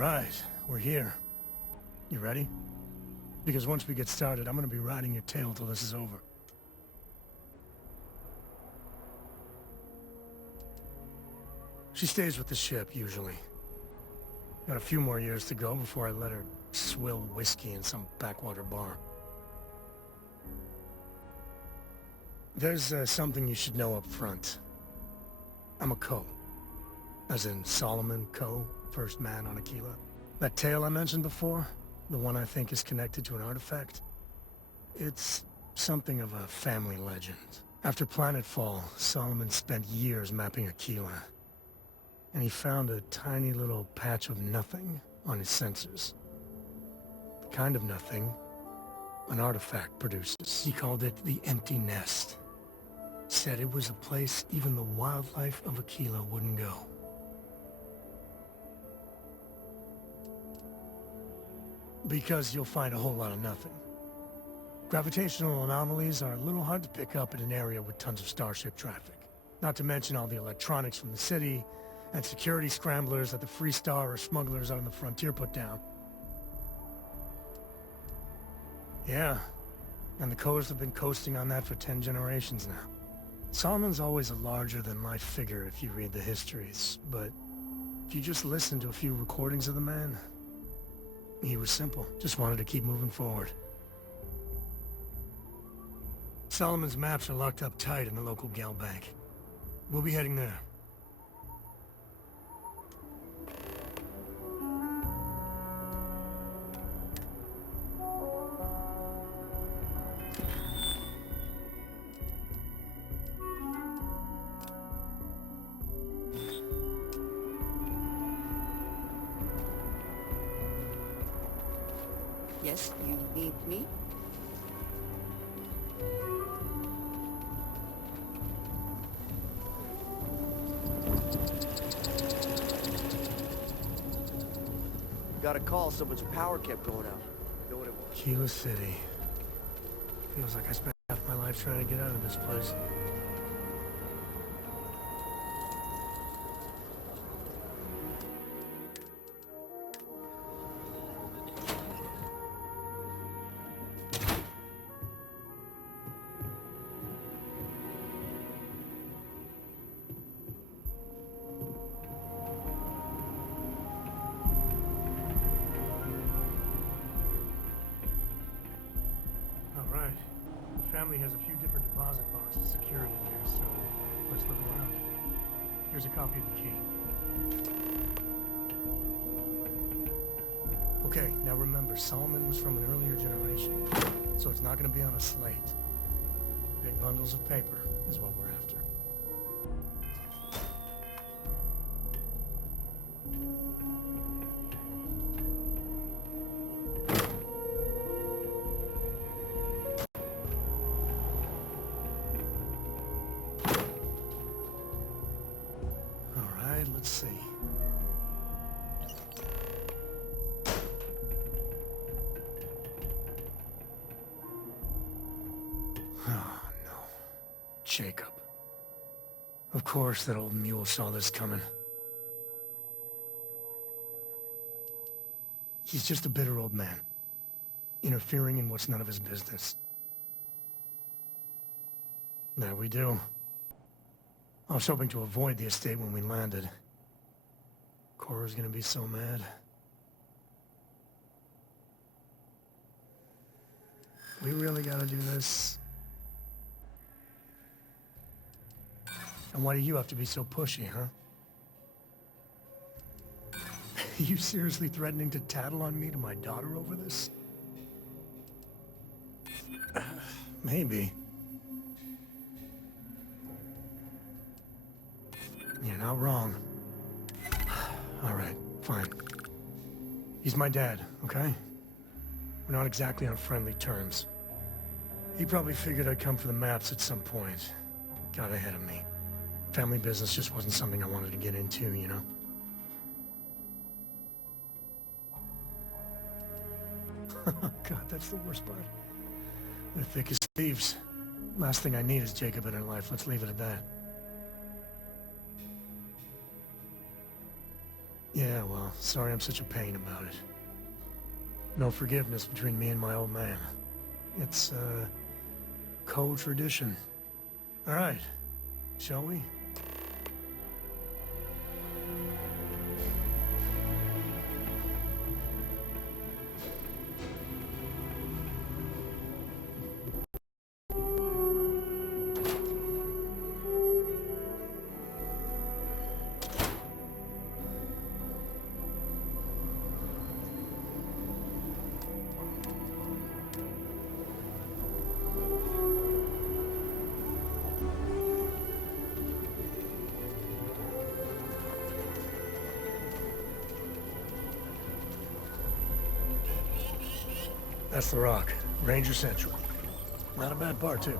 Alright, we're here. You ready? Because once we get started, I'm gonna be riding your tail till this is over. She stays with the ship, usually. Got a few more years to go before I let her swill whiskey in some backwater bar. There's something you should know up front. I'm a Co. As in Solomon Co., first man on Aquila. That tale I mentioned before, the one I think is connected to an artifact, it's something of a family legend. After planetfall, Solomon spent years mapping Aquila, and he found a tiny little patch of nothing on his sensors. The kind of nothing an artifact produces. He called it the Empty Nest. Said it was a place even the wildlife of Aquila wouldn't go. Because you'll find a whole lot of nothing. Gravitational anomalies are a little hard to pick up in an area with tons of starship traffic. Not to mention all the electronics from the city, and security scramblers that the Free Star or smugglers out on the frontier put down. Yeah, and the Coast have been coasting on that for 10 generations now. Solomon's always a larger-than-life figure if you read the histories, but if you just listen to a few recordings of the man, he was simple, just wanted to keep moving forward. Solomon's maps are locked up tight in the local gal bank. We'll be heading there. Yes, you need me? Got a call, someone's power kept going out. Know what it was? Aquila City. Feels like I spent half my life trying to get out of this place. Alright. The family has a few different deposit boxes secured in here, so let's look around. Here's a copy of the key. Okay, now remember, Solomon was from an earlier generation, so it's not going to be on a slate. Big bundles of paper is what we're after. Alright, let's see. Oh, no. Jacob. Of course that old mule saw this coming. He's just a bitter old man, interfering in what's none of his business. There we do. I was hoping to avoid the estate when we landed. Cora's gonna be so mad. We really gotta do this. And why do you have to be so pushy, huh? Are you seriously threatening to tattle on me to my daughter over this? Maybe. You're not wrong. Alright, fine. He's my dad, okay? We're not exactly on friendly terms. He probably figured I'd come for the maps at some point. Got ahead of me. Family business just wasn't something I wanted to get into, you know? God, that's the worst part. They're thick as thieves. Last thing I need is Jacob in her life. Let's leave it at that. Yeah, well, sorry I'm such a pain about it. No forgiveness between me and my old man. It's, co-tradition. All right, shall we? That's the Rock, Ranger Central. Not a bad bar, too.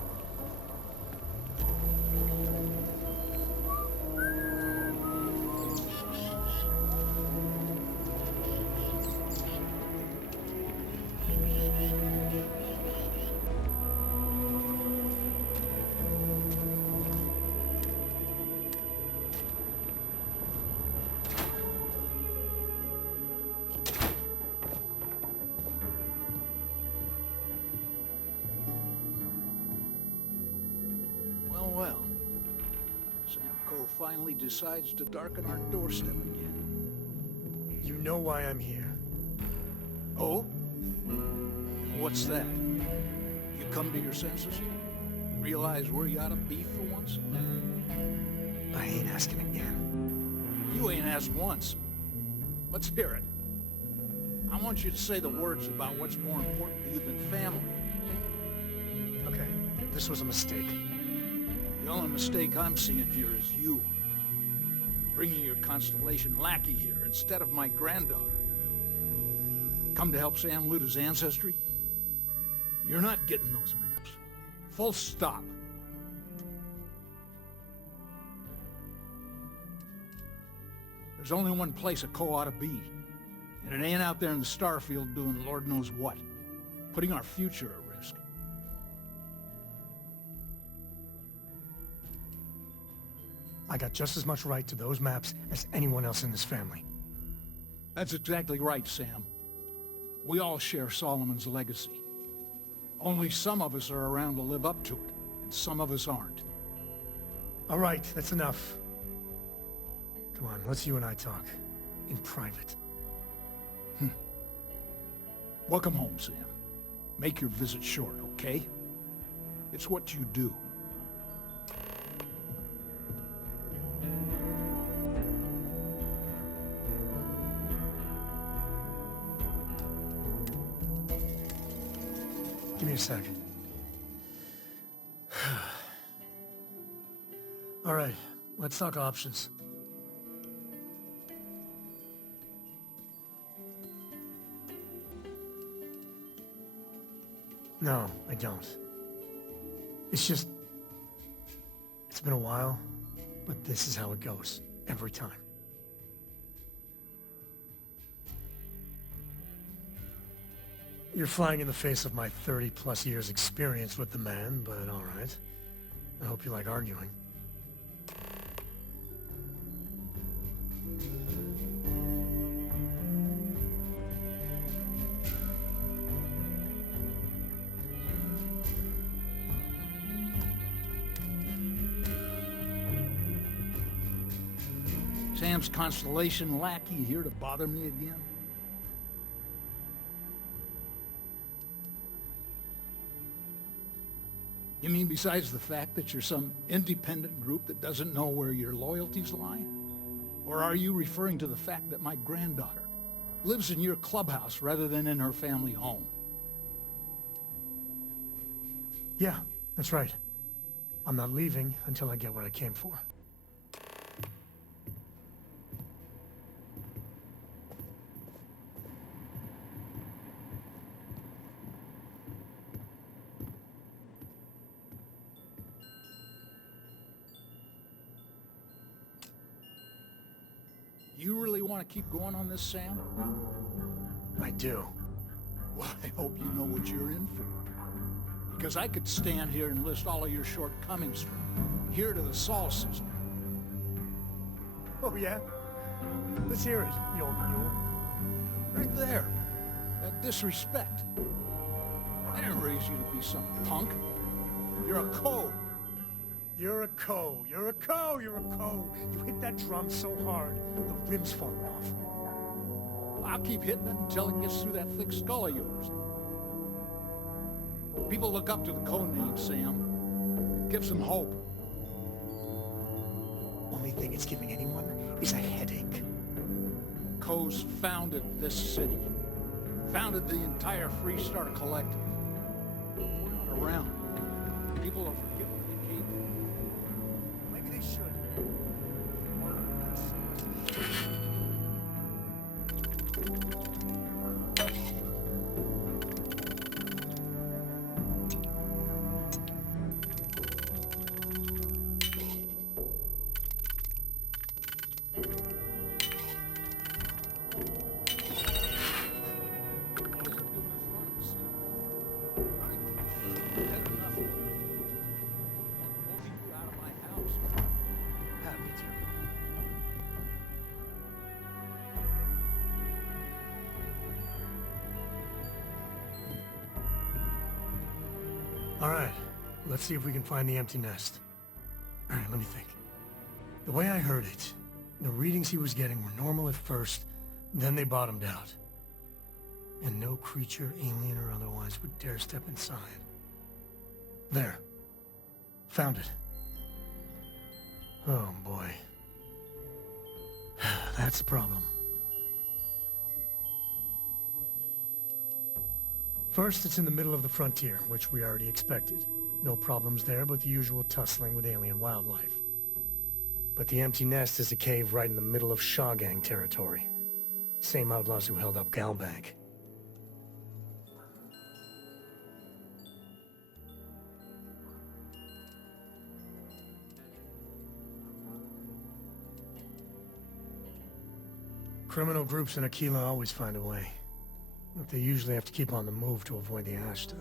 Well, Sam Coe finally decides to darken our doorstep again. You know why I'm here. Oh? What's that? You come to your senses? Realize where you ought to be for once? I ain't asking again. You ain't asked once. Let's hear it. I want you to say the words about what's more important to you than family. Okay, this was a mistake. The only mistake I'm seeing here is you. Bringing your Constellation lackey here instead of my granddaughter. Come to help Sam loot his ancestry? You're not getting those maps. Full stop. There's only one place a Coe ought to be. And it ain't out there in the Starfield doing Lord knows what. Putting our future at risk. I got just as much right to those maps as anyone else in this family. That's exactly right, Sam. We all share Solomon's legacy. Only some of us are around to live up to it, and some of us aren't. All right, that's enough. Come on, let's you and I talk. In private. Welcome home, Sam. Make your visit short, okay? It's what you do. Give me a second. All right, let's talk options. No, I don't. It's just... It's been a while, but this is how it goes. Every time. You're flying in the face of my 30-plus years experience with the man, but all right. I hope you like arguing. Sam's Constellation lackey here to bother me again? You mean besides the fact that you're some independent group that doesn't know where your loyalties lie? Or are you referring to the fact that my granddaughter lives in your clubhouse rather than in her family home? Yeah, that's right. I'm not leaving until I get what I came for. You really want to keep going on this, Sam? I do. Well, I hope you know what you're in for. Because I could stand here and list all of your shortcomings from here to the Sol system. Oh, yeah? Let's hear it, you old mule. Right there. That disrespect. I didn't raise you to be some punk. You're a code. You're a co. You're a co. You're a co. You hit that drum so hard, the rims fall off. I'll keep hitting it until it gets through that thick skull of yours. People look up to the code name, Sam. Gives them hope. Only thing it's giving anyone is a headache. Co's founded this city. Founded the entire Freestar Collective. If we're not around, people will forget what they came from. Maybe they should. All right, let's see if we can find the empty nest. All right, let me think. The way I heard it, the readings he was getting were normal at first, then they bottomed out. And no creature, alien or otherwise, would dare step inside. There. Found it. Oh boy. That's the problem. First, it's in the middle of the frontier, which we already expected. No problems there, but the usual tussling with alien wildlife. But the empty nest is a cave right in the middle of Shawgang territory. Same outlaws who held up Galbank. Criminal groups in Aquila always find a way. But they usually have to keep on the move to avoid the Ashta.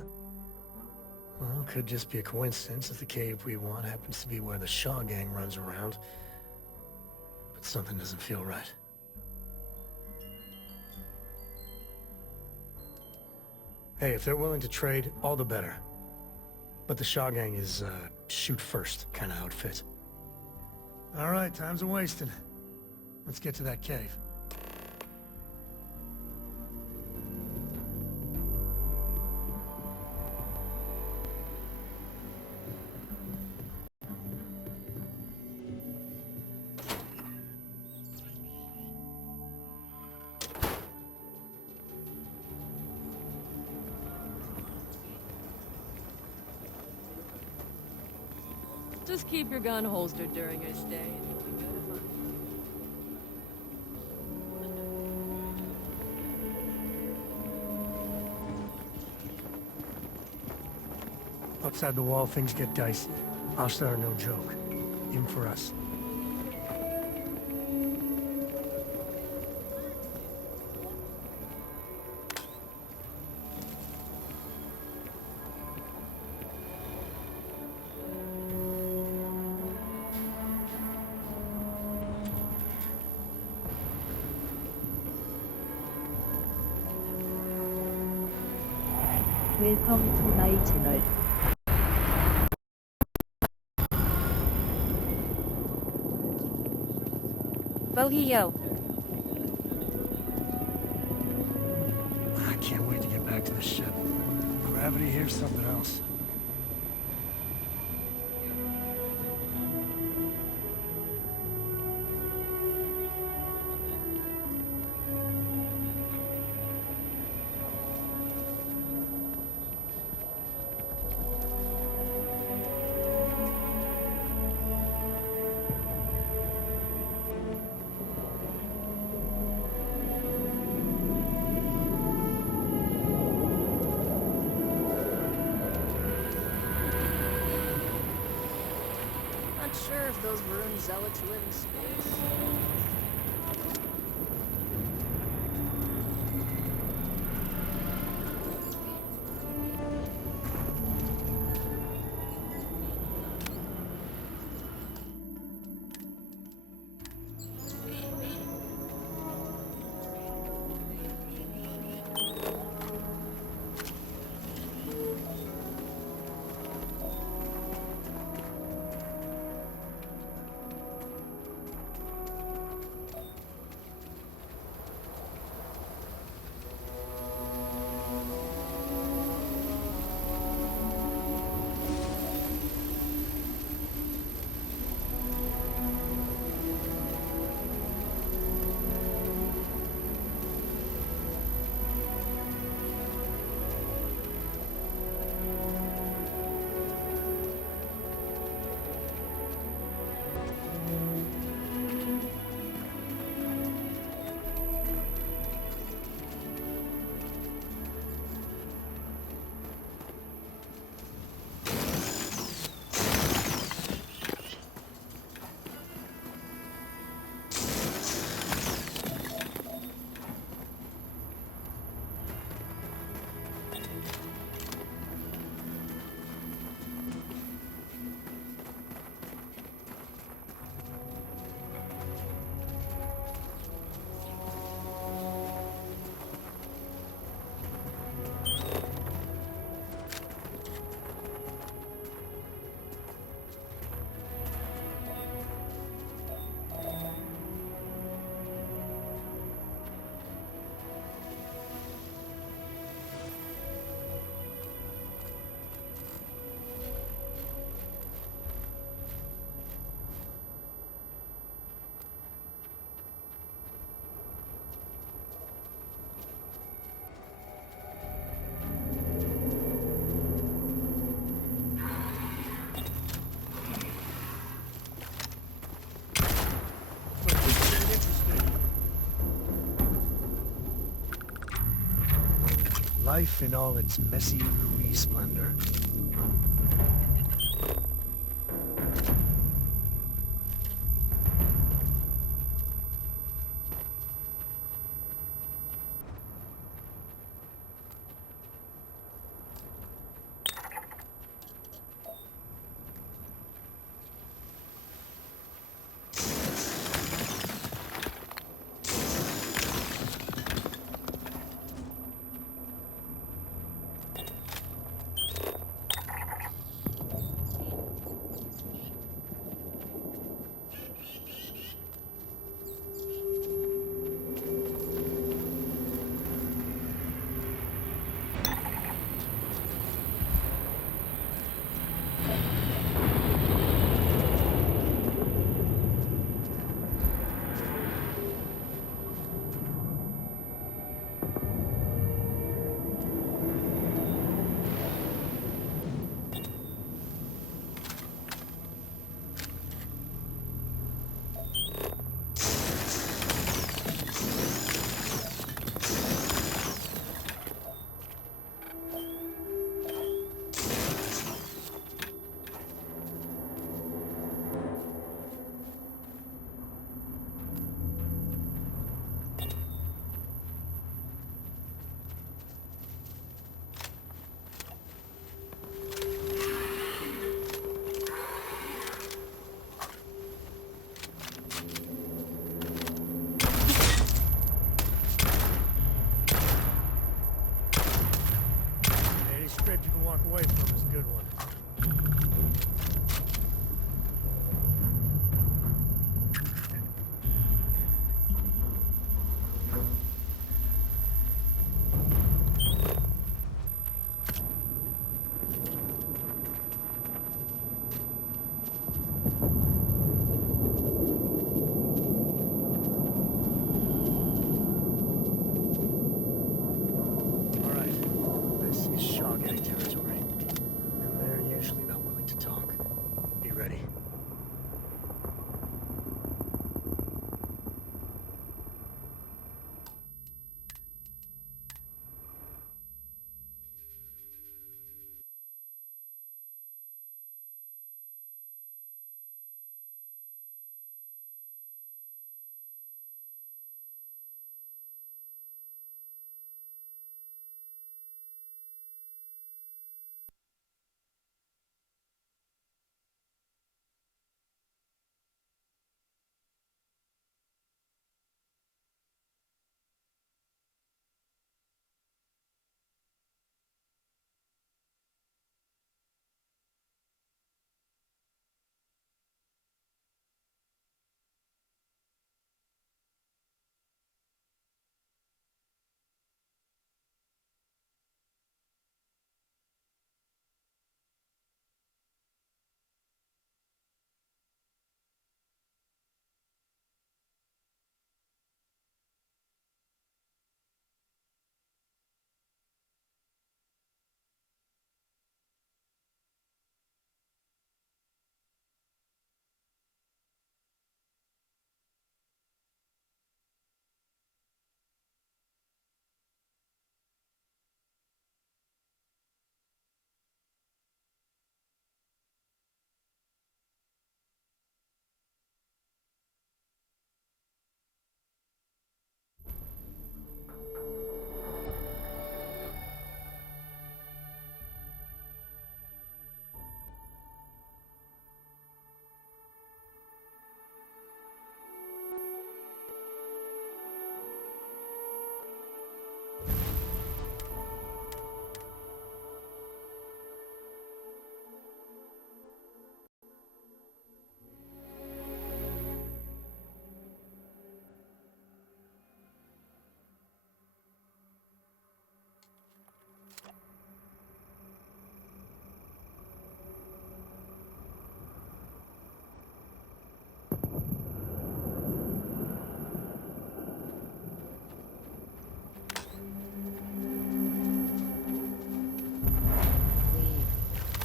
Well, it could just be a coincidence that the cave we want happens to be where the Shaw gang runs around. But something doesn't feel right. Hey, if they're willing to trade, all the better. But the Shaw gang is, shoot first kind of outfit. All right, time's a-wasting. Let's get to that cave. Just keep your gun holstered during your stay and you'll be good at lunch. Outside the wall, things get dicey. Ashta are no joke. Even for us. Welcome to my channel. Bohio. I can't wait to get back to the ship. Gravity here's something else. Not sure if those maroon zealots live in space. Life in all its messy, gooey splendor. Script you can walk away from is a good one.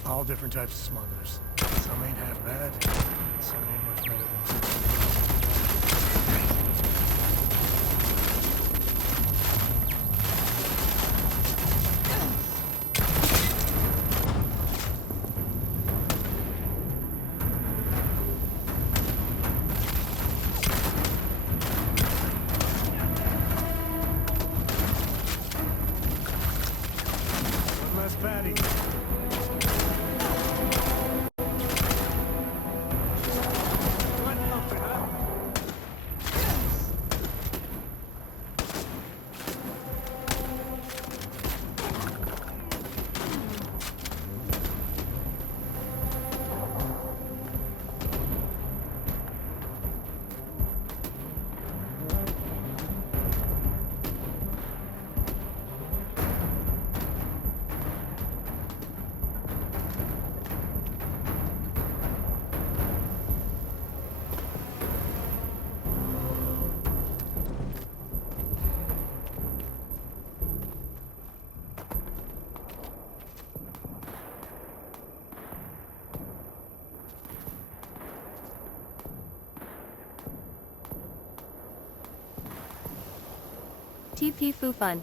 All different types of smugglers. Some ain't half bad, some ain't much better than some. TP Fufun.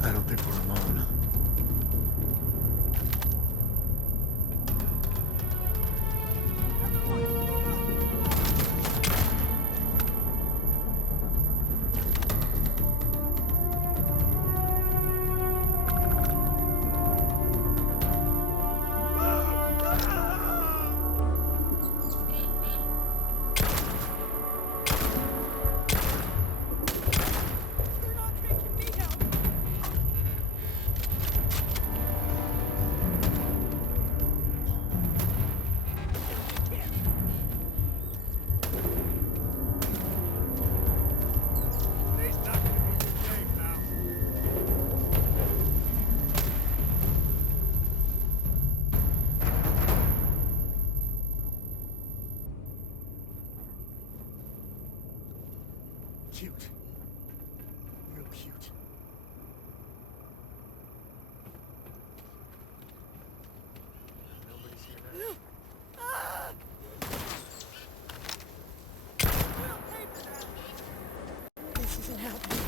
I don't think we're alone. Cute. Real cute. Nobody's here now. This isn't happening.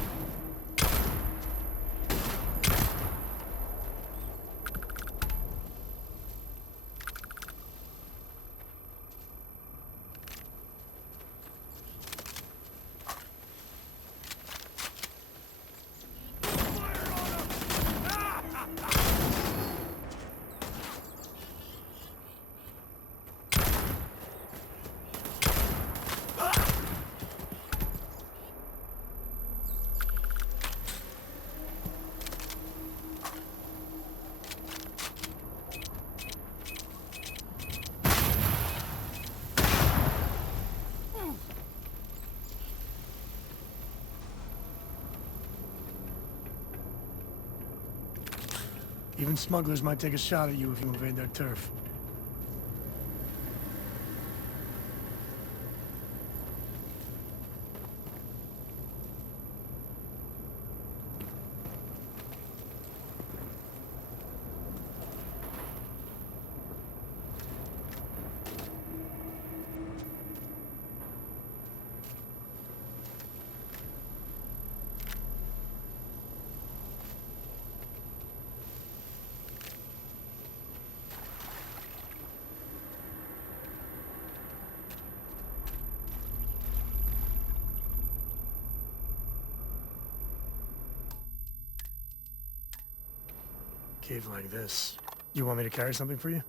Even smugglers might take a shot at you if you invade their turf. Cave like this. You want me to carry something for you?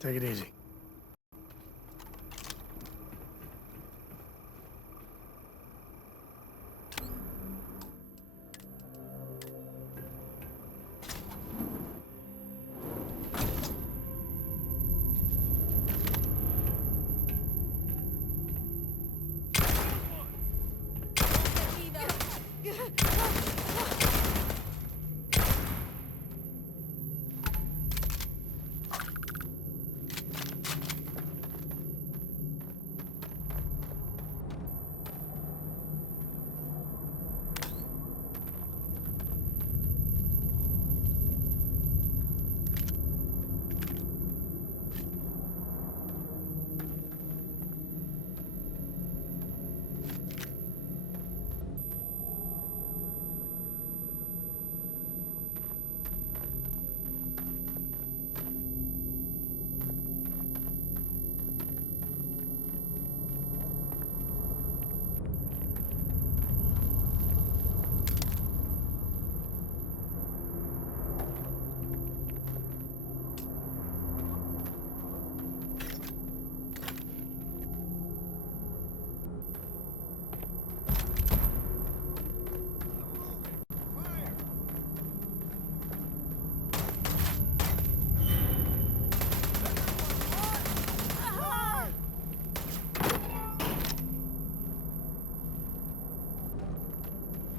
Take it easy.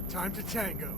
Time to tango.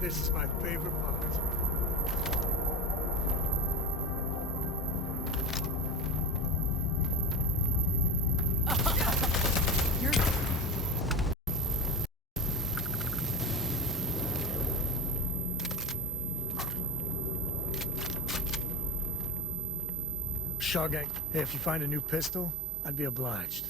This is my favorite part. Shogek, hey, if you find a new pistol, I'd be obliged.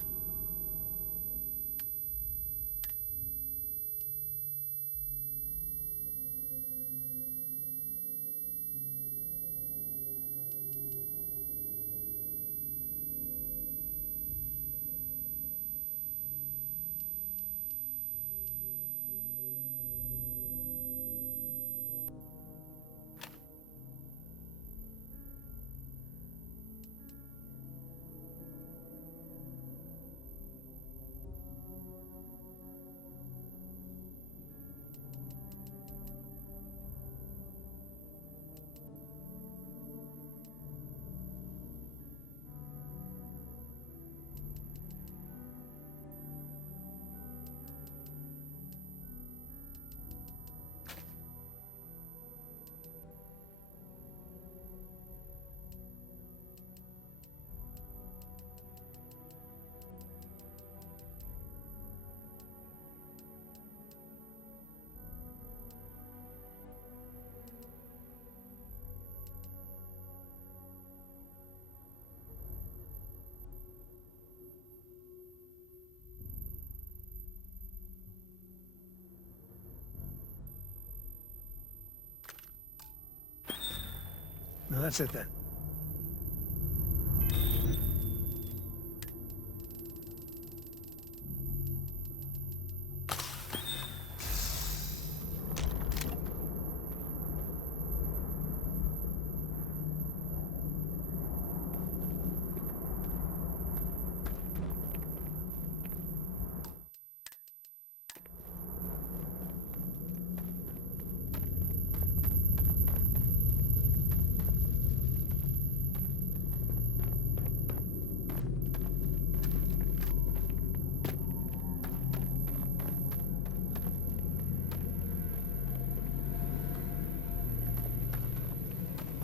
No, that's it then.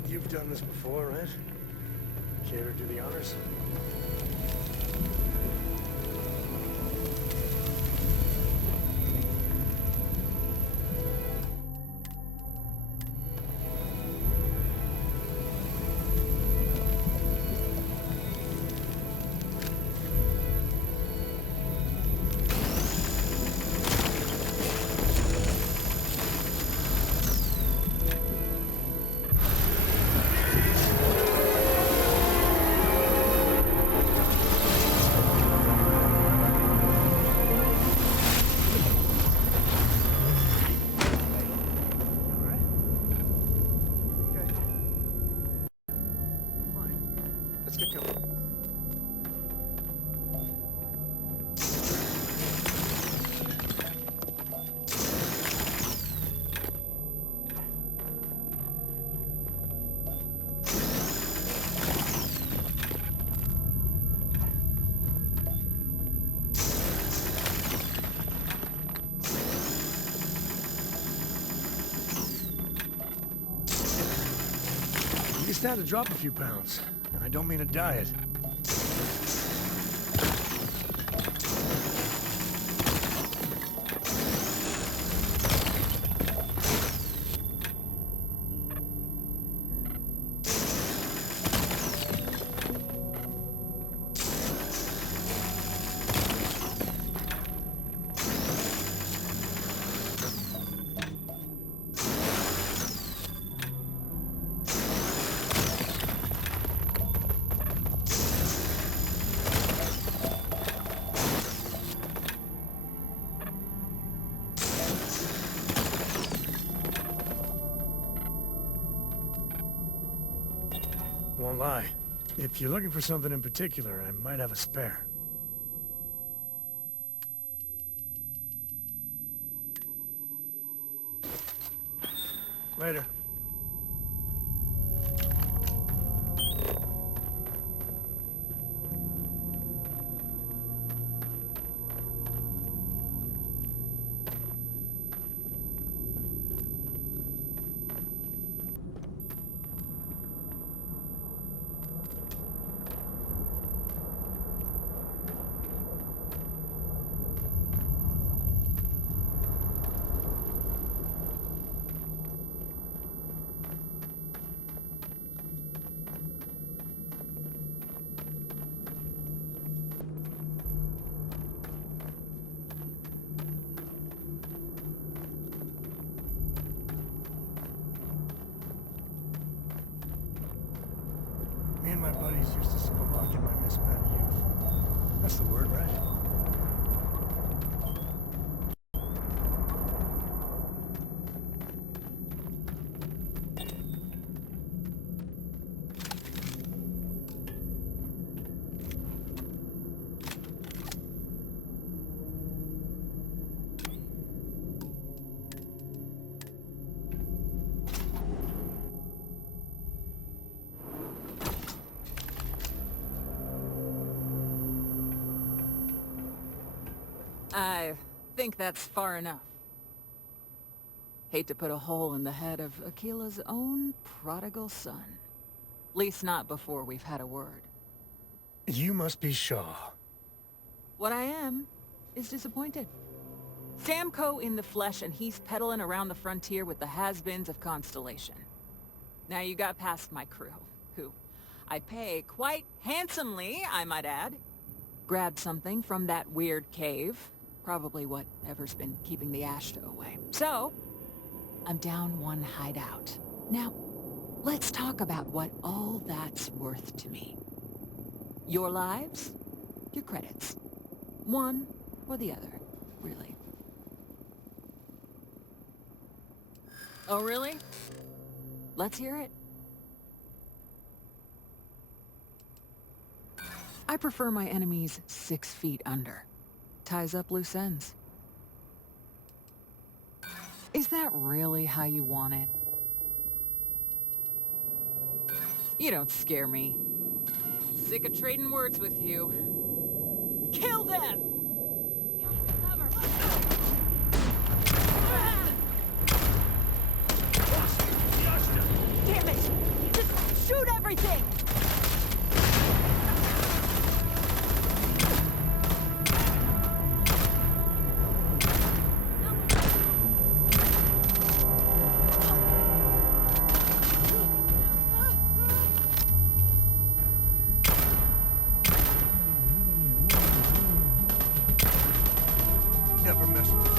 You've done this before, right? Care to do the honors? You stand to drop a few pounds, and I don't mean a diet. Won't lie. If you're looking for something in particular, I might have a spare. Later. Me and my buddies used to spelunk in my misspent youth. That's the word, right? I think that's far enough. Hate to put a hole in the head of Akila's own prodigal son. Least not before we've had a word. You must be Shaw. What I am is disappointed. Samco in the flesh, and he's peddling around the frontier with the has-beens of Constellation. Now you got past my crew, who I pay quite handsomely, I might add. Grabbed something from that weird cave. Probably whatever's been keeping the Ashta away. So, I'm down one hideout. Now, let's talk about what all that's worth to me. Your lives, your credits. One or the other, really. Oh, really? Let's hear it. I prefer my enemies 6 feet under. Ties up loose ends. Is that really how you want it? You don't scare me. Sick of trading words with you. Kill them! Damn it! Just shoot everything! Never mess with me.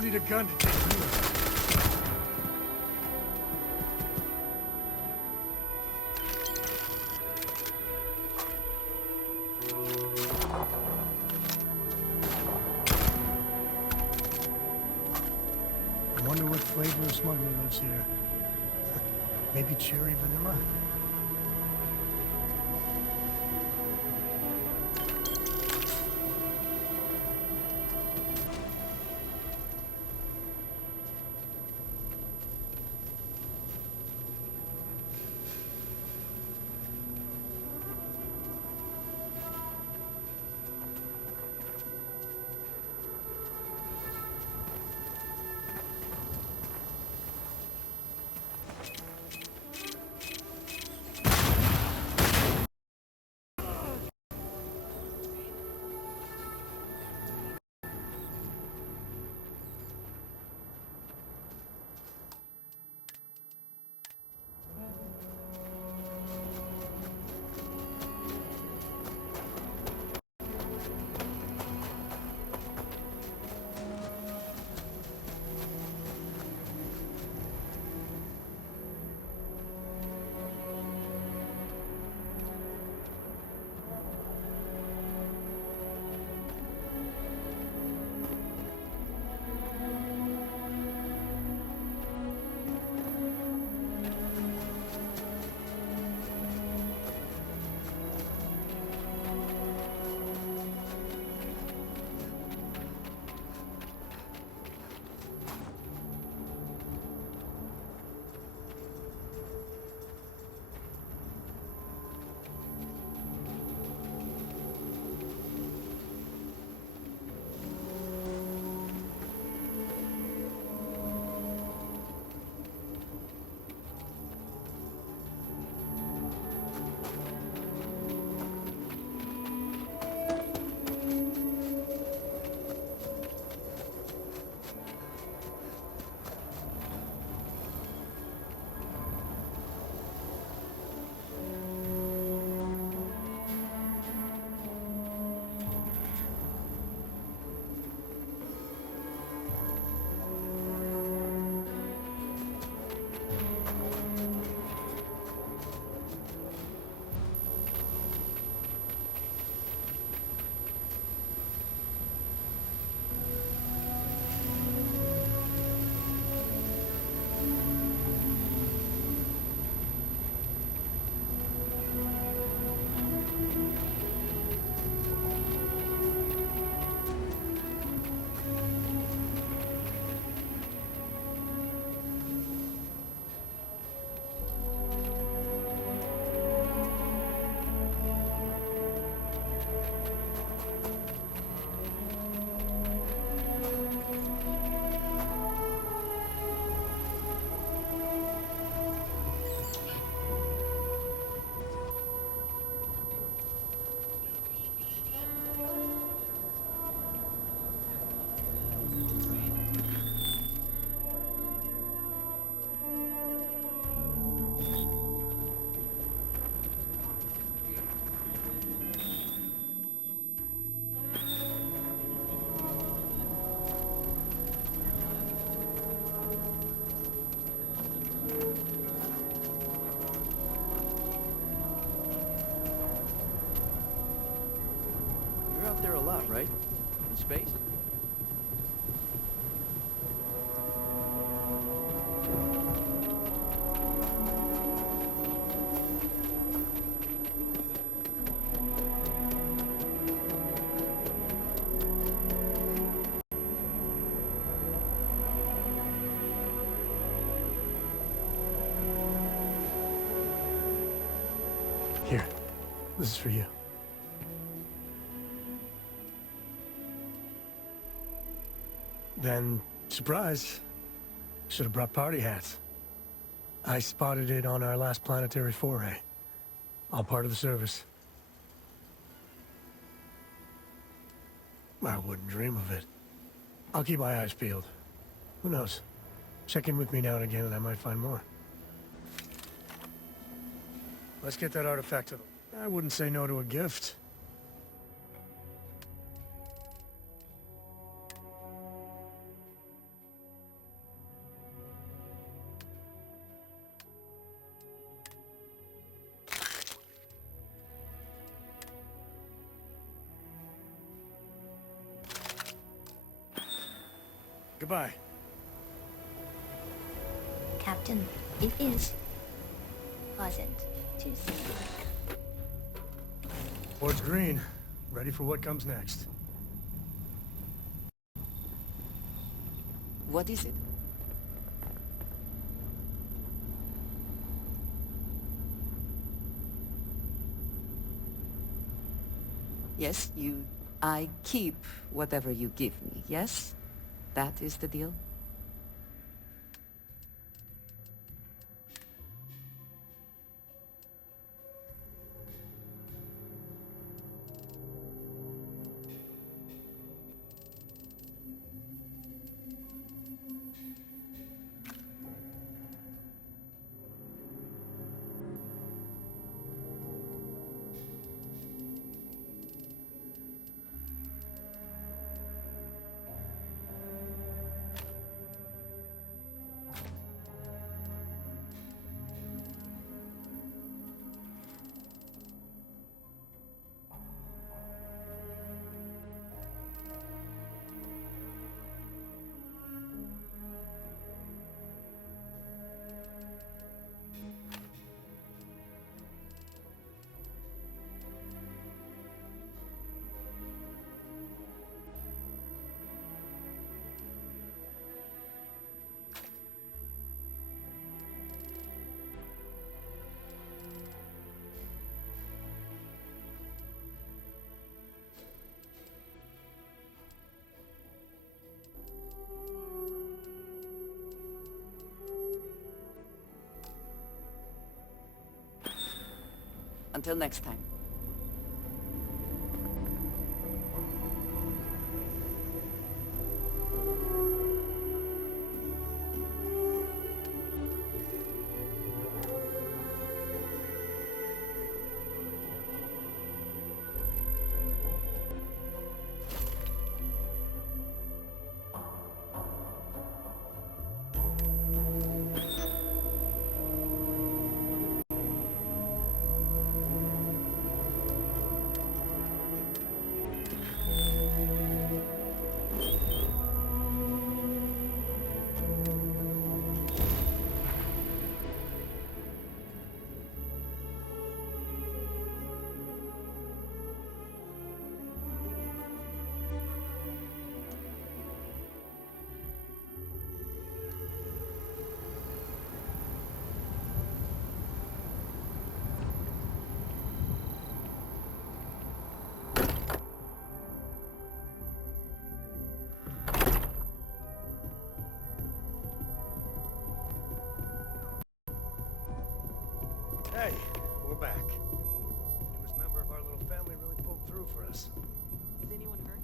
don't need a gun to take you out. I wonder what flavor of smuggler lives here. Maybe cherry vanilla? Out there a lot, right? In space? Here, this is for you. Then, surprise, should have brought party hats. I spotted it on our last planetary foray. All part of the service. I wouldn't dream of it. I'll keep my eyes peeled. Who knows? Check in with me now and again and I might find more. Let's get that artifact to them. I wouldn't say no to a gift. Goodbye. Captain, it is pleasant to see you. Board's green. Ready for what comes next. What is it? Yes, I keep whatever you give me, yes? That is the deal? Until next time. Hey, we're back. Newest member of our little family really pulled through for us. Is anyone hurt?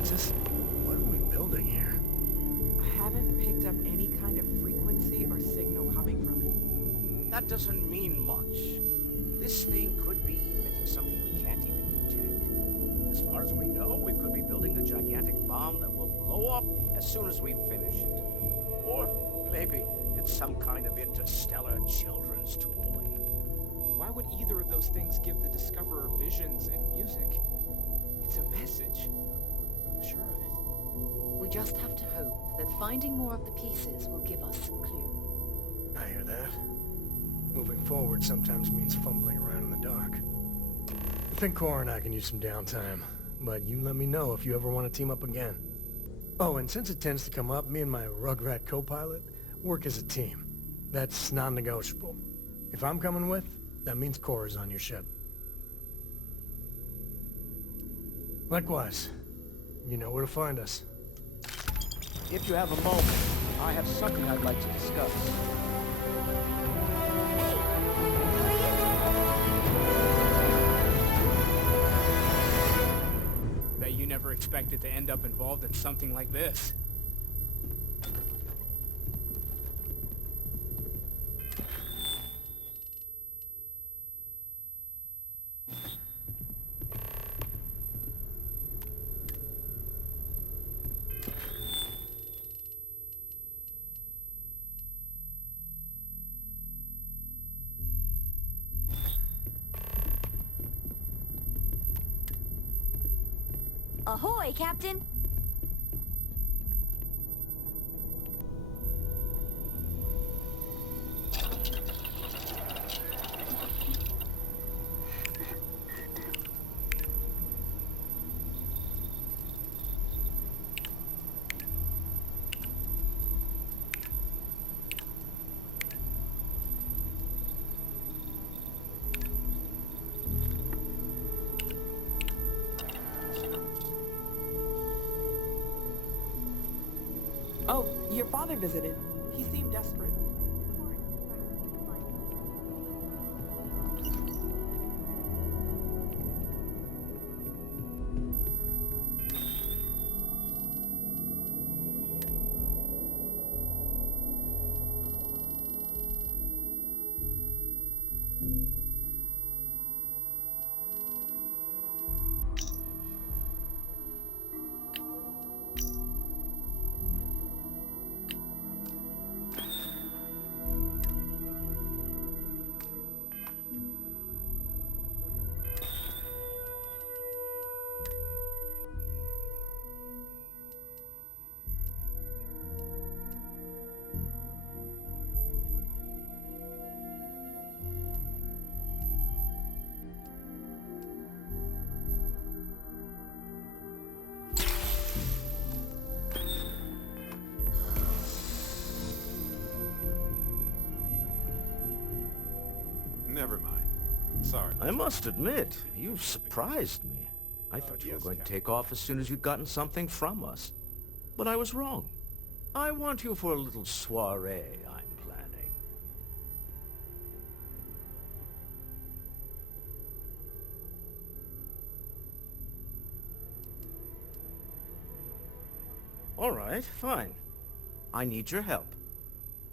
Jesus, what are we building here? I haven't picked up any kind of frequency or signal coming from it. That doesn't mean much. This thing could be emitting something we can't even detect. As far as we know, we could be building a gigantic bomb that will blow up as soon as we finish it. Or maybe it's some kind of interstellar children's toy. Why would either of those things give the Discoverer visions and music? It's a message. I'm sure of it. We just have to hope that finding more of the pieces will give us some clue. I hear that. Moving forward sometimes means fumbling around in the dark. I think Cora and I can use some downtime, but you let me know if you ever want to team up again. Oh, and since it tends to come up, me and my Rugrat co-pilot work as a team. That's non-negotiable. If I'm coming with, that means Cora's on your ship. Likewise, you know where to find us. If you have a moment, I have something I'd like to discuss. Bet you never expected to end up involved in something like this. Ahoy, Captain! Oh, your father visited. He seemed desperate. Never mind. Sorry. I must admit, you've surprised me. I thought you were going to take off as soon as you'd gotten something from us. But I was wrong. I want you for a little soiree I'm planning. All right, fine. I need your help.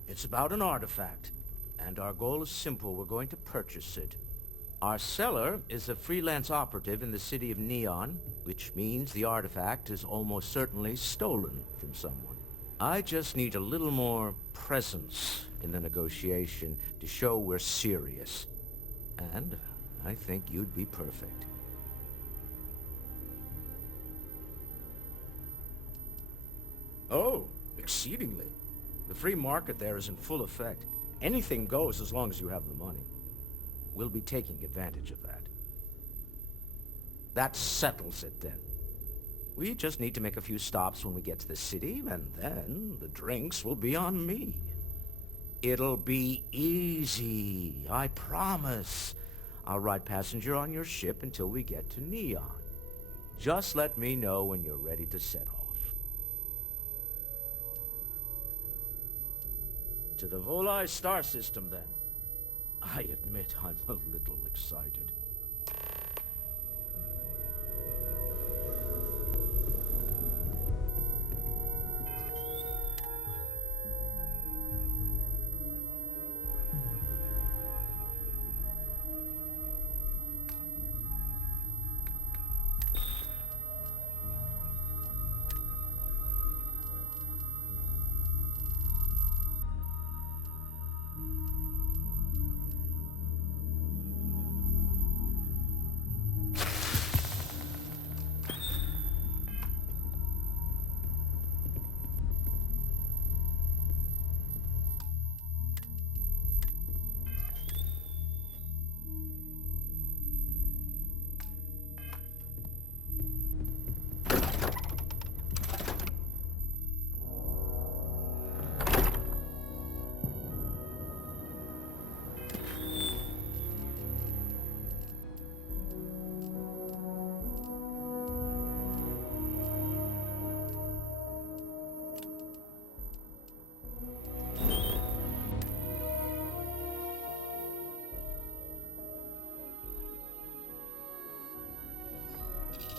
It's about an artifact, and our goal is simple. We're going to purchase it. Our seller is a freelance operative in the city of Neon, which means the artifact is almost certainly stolen from someone. I just need a little more presence in the negotiation to show we're serious. And I think you'd be perfect. Oh, exceedingly. The free market there is in full effect. Anything goes as long as you have the money. We'll be taking advantage of that. That settles it then. We just need to make a few stops when we get to the city, and then the drinks will be on me. It'll be easy, I promise. I'll ride passenger on your ship until we get to Neon. Just let me know when you're ready to set off. To the Volai star system, then. I admit I'm a little excited.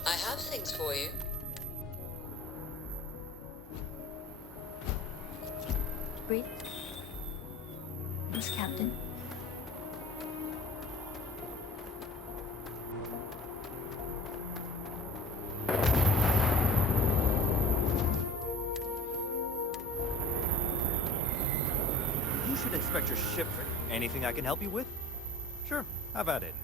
I have things for you. Breathe. Yes, Captain. You should inspect your ship. Anything I can help you with? Sure, have at it.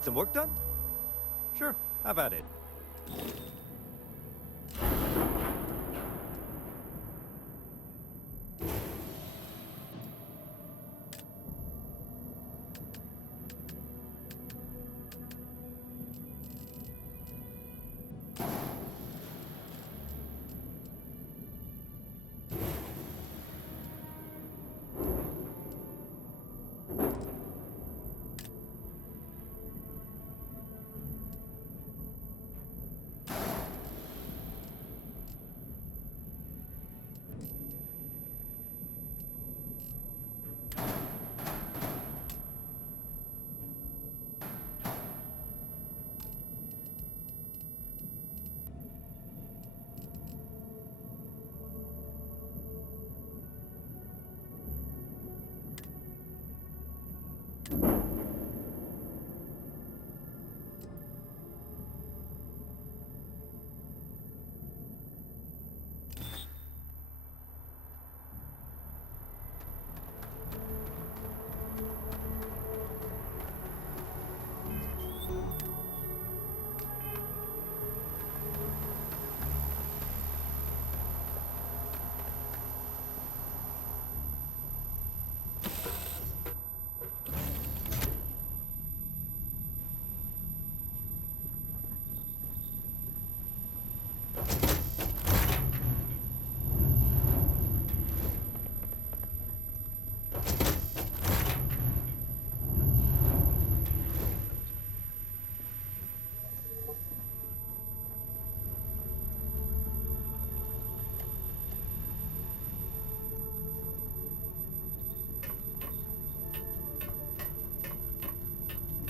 Need some work done? Sure, how about it?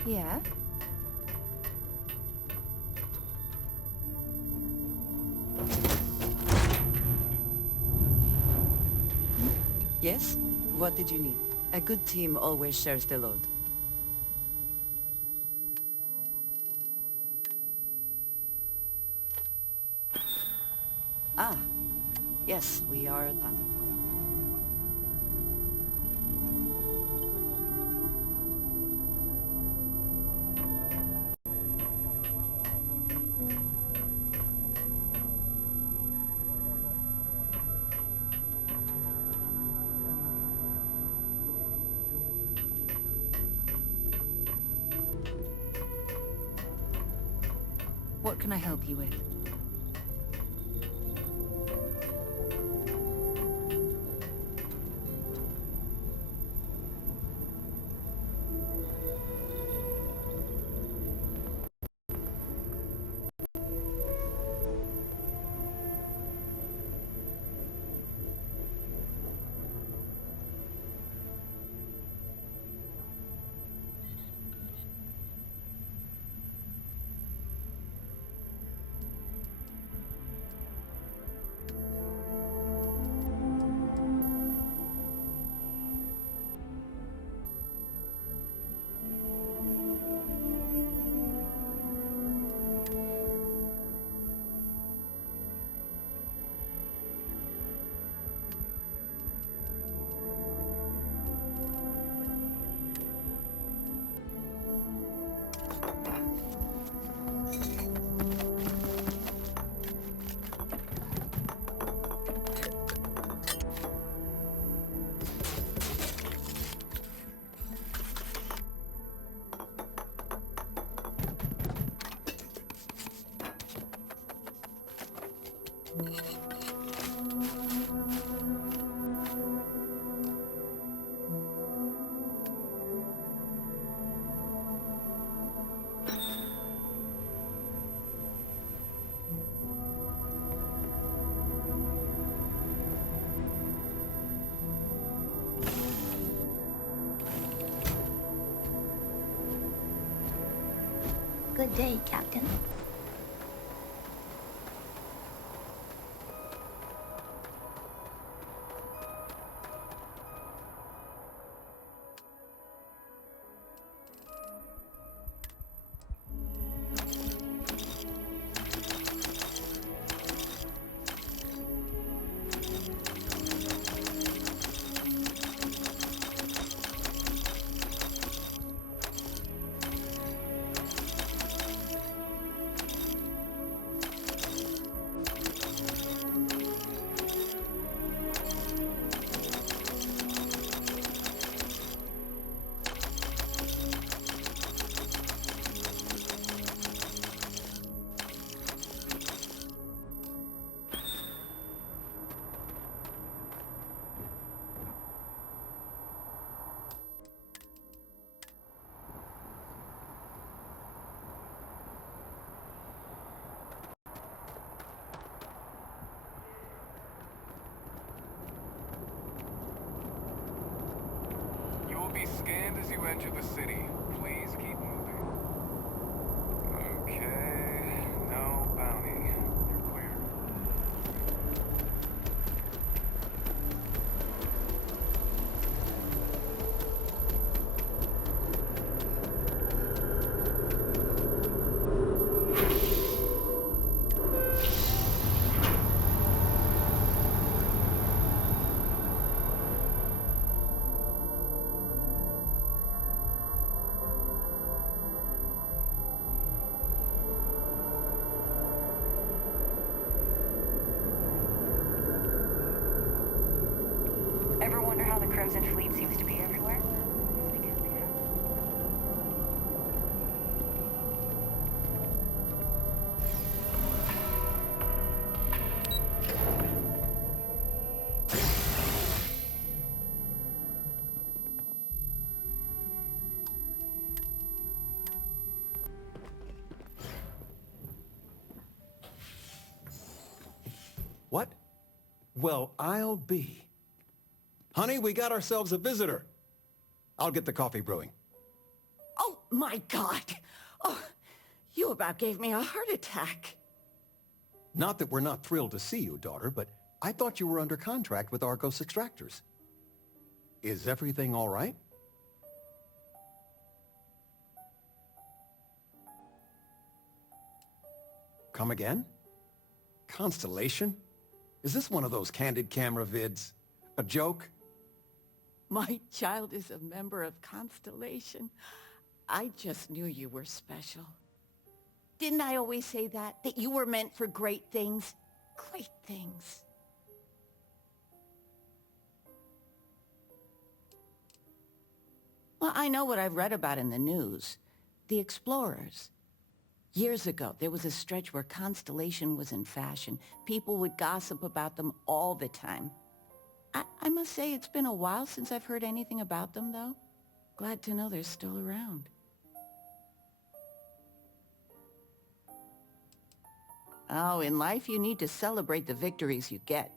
Yeah? Yes? What did you need? A good team always shares the load. Ah, yes, we are done. What can I help you with? Good day, Captain. scanned as you enter the city. Please keep moving. Okay, no bounty. You're clear. Ever wonder how the Crimson Fleet seems to be everywhere? It's because they have. What? Well, I'll be. Honey, we got ourselves a visitor. I'll get the coffee brewing. Oh, my God. Oh, you about gave me a heart attack. Not that we're not thrilled to see you, daughter, but I thought you were under contract with Argos Extractors. Is everything all right? Come again? Constellation? Is this one of those candid camera vids? A joke? My child is a member of Constellation. I just knew you were special. Didn't I always say that? That you were meant for great things? Great things. Well, I know what I've read about in the news. The explorers. Years ago, there was a stretch where Constellation was in fashion. People would gossip about them all the time. I must say it's been a while since I've heard anything about them, though. Glad to know they're still around. Oh, in life you need to celebrate the victories you get.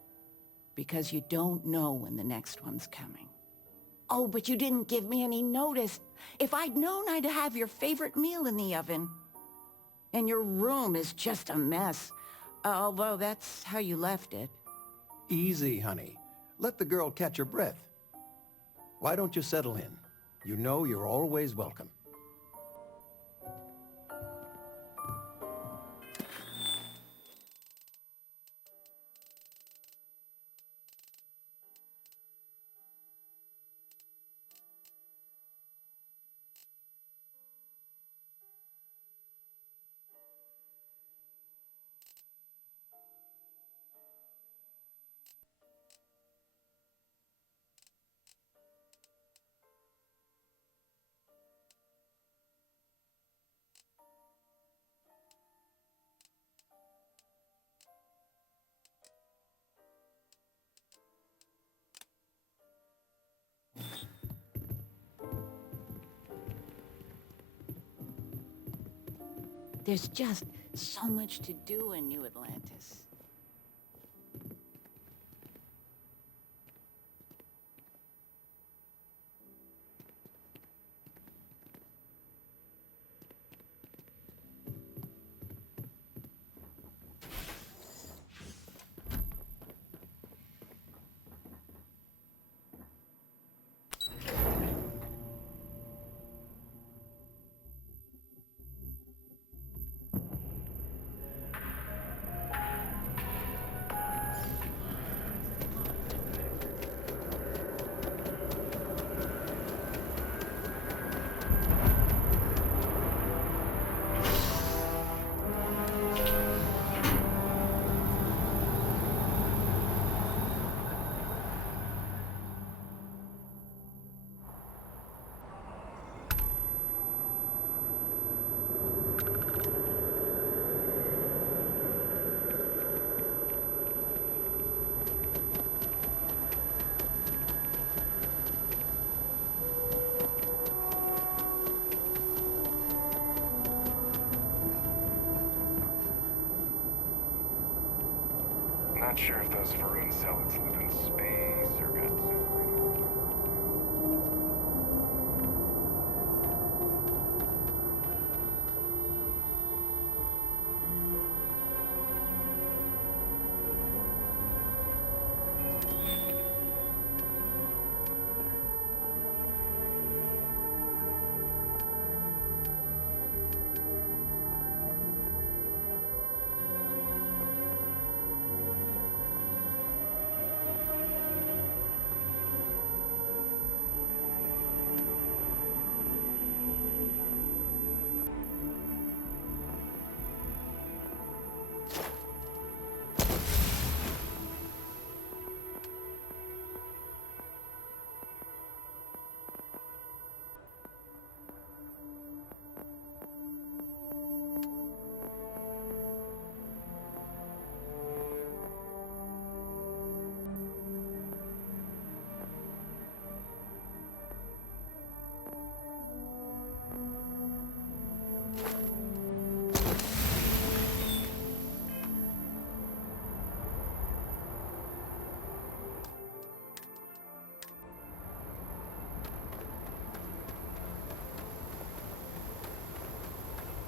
Because you don't know when the next one's coming. Oh, but you didn't give me any notice. If I'd known, I'd have your favorite meal in the oven. And your room is just a mess. Although that's how you left it. Easy, honey. Let the girl catch her breath. Why don't you settle in? You know you're always welcome. There's just so much to do in New Atlantis. Not sure if those Varun zealots live in space or got separated.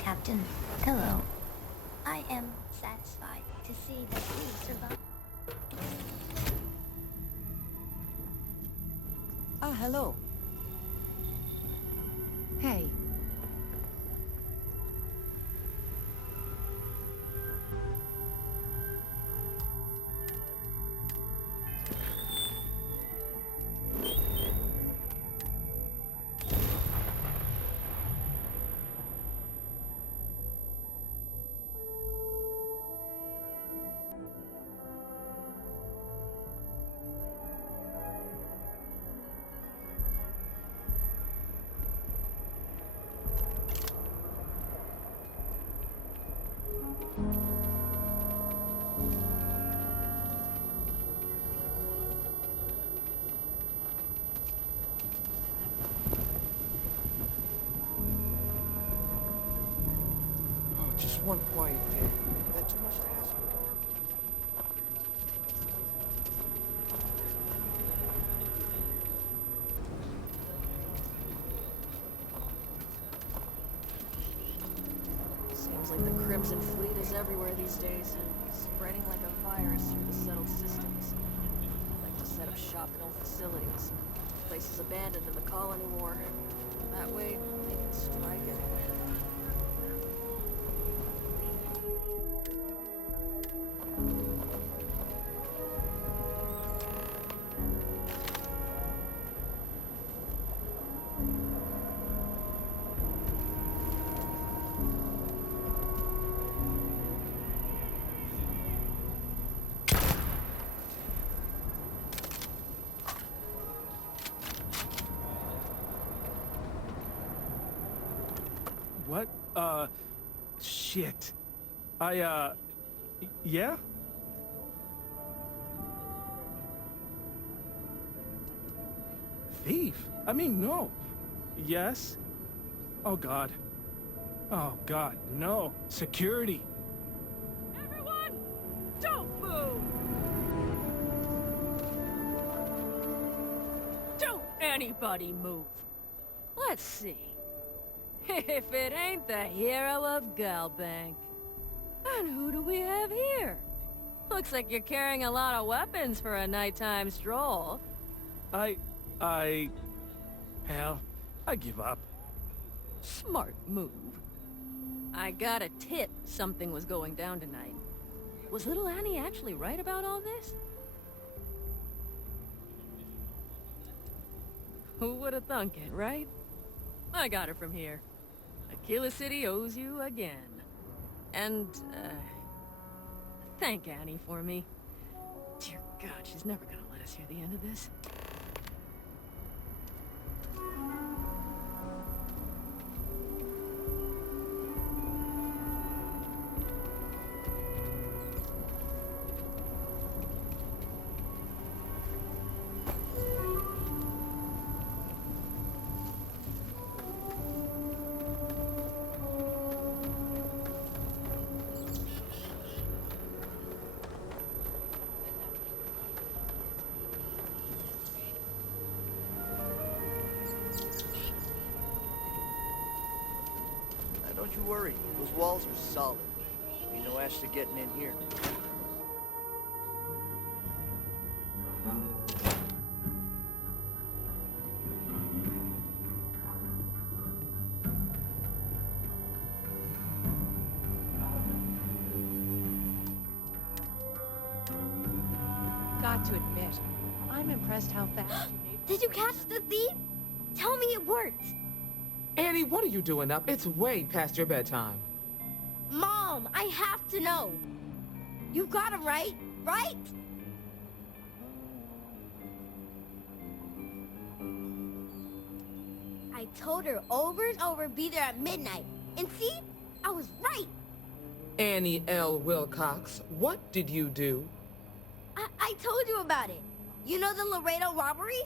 Captain. Hello. I am satisfied to see that you survived. Ah, hello. Hey. Just one quiet day. Is that too much to ask? Seems like the Crimson Fleet is everywhere these days, spreading like a virus through the settled systems. They like to set up shop in old facilities, places abandoned in the colony war. That way, they can strike anywhere. What? Shit. Yeah? Thief? I mean, no. Yes? Oh, God. Oh, God, no. Security. Everyone, don't move! Don't anybody move. Let's see. If it ain't the hero of Galbank. And who do we have here? Looks like you're carrying a lot of weapons for a nighttime stroll. Hell, I give up. Smart move. I got a tip something was going down tonight. Was little Annie actually right about all this? Who would have thunk it, right? I got it from here. Aquila City owes you again. And, thank Annie for me. Dear God, she's never gonna let us hear the end of this. Don't you worry. Those walls are solid. Ain't no Ashley getting in here. Got to admit, I'm impressed how fast you made. Did you catch the thief? Tell me it worked. Annie, what are you doing up? It's way past your bedtime. Mom, I have to know. You got him right? Right? I told her over and over be there at midnight. And see? I was right. Annie L. Wilcox, what did you do? I told you about it. You know the Laredo robberies?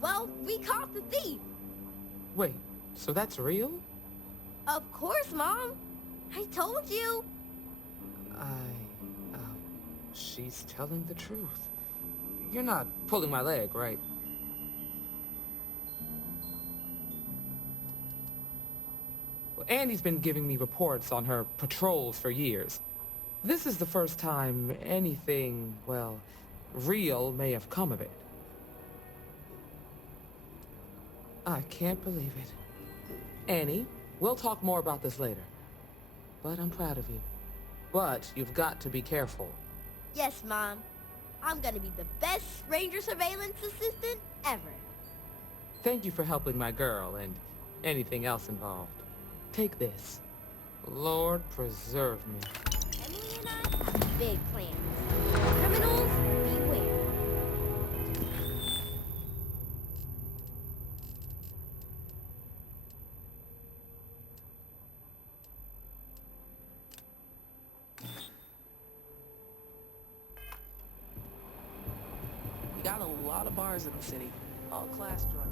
Well, we caught the thief. Wait, so that's real? Of course, Mom. I told you. She's telling the truth. You're not pulling my leg, right? Annie's been giving me reports on her patrols for years. This is the first time anything, well, real may have come of it. I can't believe it. Annie, we'll talk more about this later. But I'm proud of you. But you've got to be careful. Yes, Mom. I'm gonna be the best ranger surveillance assistant ever. Thank you for helping my girl and anything else involved. Take this. Lord preserve me. Emily and I have big plans. Criminals, beware. We got a lot of bars in the city, all class joints.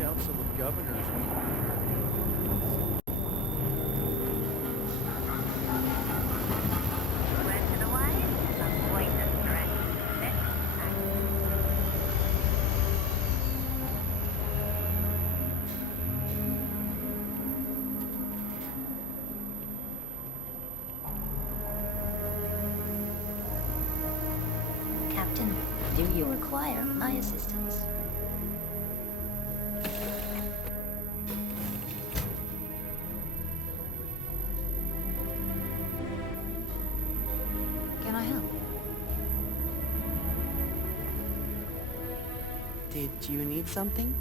Council of Governors meeting. Captain, do you require my assistance? Can I help? Did you need something?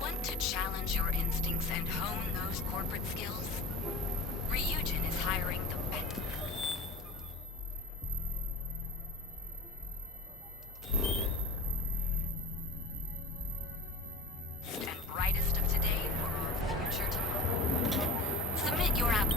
Want to challenge your instincts and hone those corporate skills? Ryujin is hiring the best. And brightest of today for our future tomorrow. Submit your app.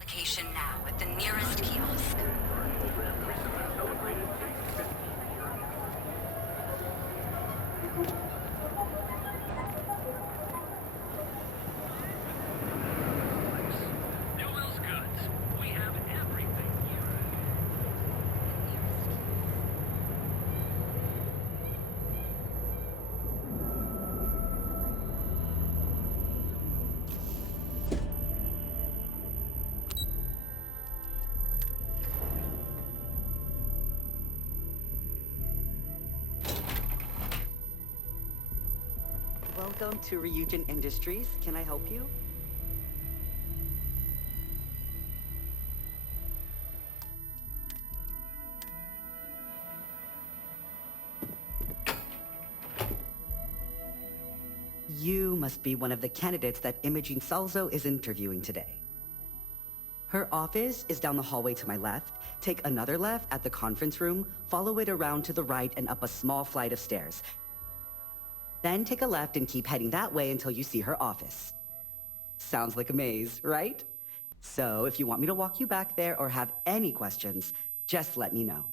Location now at the nearest kiosk. Newell's Goods. We have everything here. Welcome to Ryujin Industries. Can I help you? You must be one of the candidates that Imogene Salzo is interviewing today. Her office is down the hallway to my left. Take another left at the conference room, follow it around to the right and up a small flight of stairs. Then take a left and keep heading that way until you see her office. Sounds like a maze, right? So if you want me to walk you back there or have any questions, just let me know.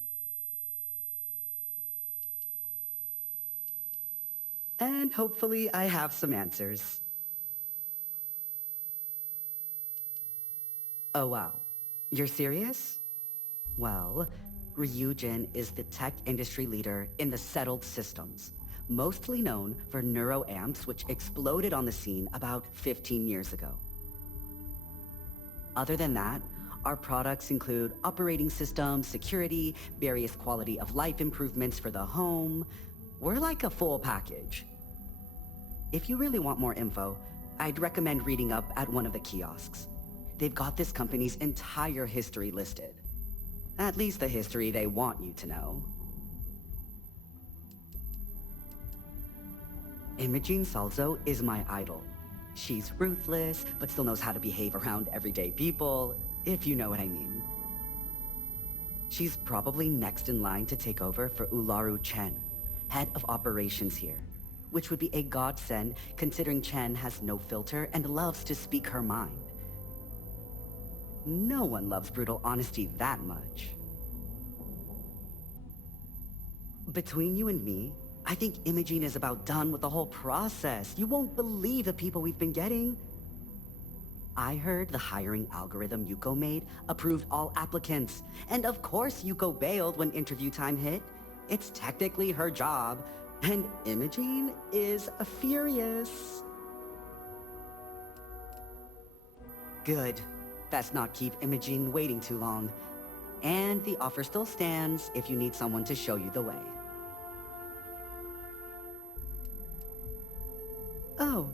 And hopefully I have some answers. Oh wow, you're serious? Well, Ryujin is the tech industry leader in the settled systems, mostly known for neuroamps which exploded on the scene about 15 years ago. Other than that, our products include operating systems, security, various quality of life improvements for the home. We're like a full package. If you really want more info, I'd recommend reading up at one of the kiosks. They've got this company's entire history listed. At least the history they want you to know. Imogene Salzo is my idol. She's ruthless, but still knows how to behave around everyday people, if you know what I mean. She's probably next in line to take over for Ularu Chen, head of operations here, which would be a godsend considering Chen has no filter and loves to speak her mind. No one loves brutal honesty that much. Between you and me, I think Imogene is about done with the whole process. You won't believe the people we've been getting. I heard the hiring algorithm Yuko made approved all applicants. And of course Yuko bailed when interview time hit. It's technically her job. And Imogene is furious. Good. Best not keep Imogene waiting too long. And the offer still stands if you need someone to show you the way. Oh,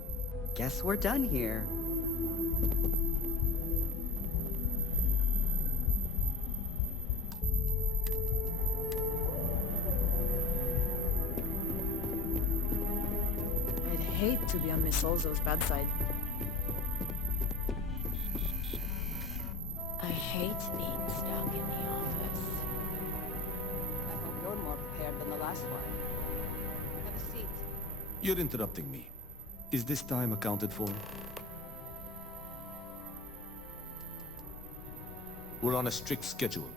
guess we're done here. I'd hate to be on Miss Olzo's bad side. I hate being stuck in the office. I hope you're more prepared than the last one. Have a seat. You're interrupting me. Is this time accounted for? We're on a strict schedule.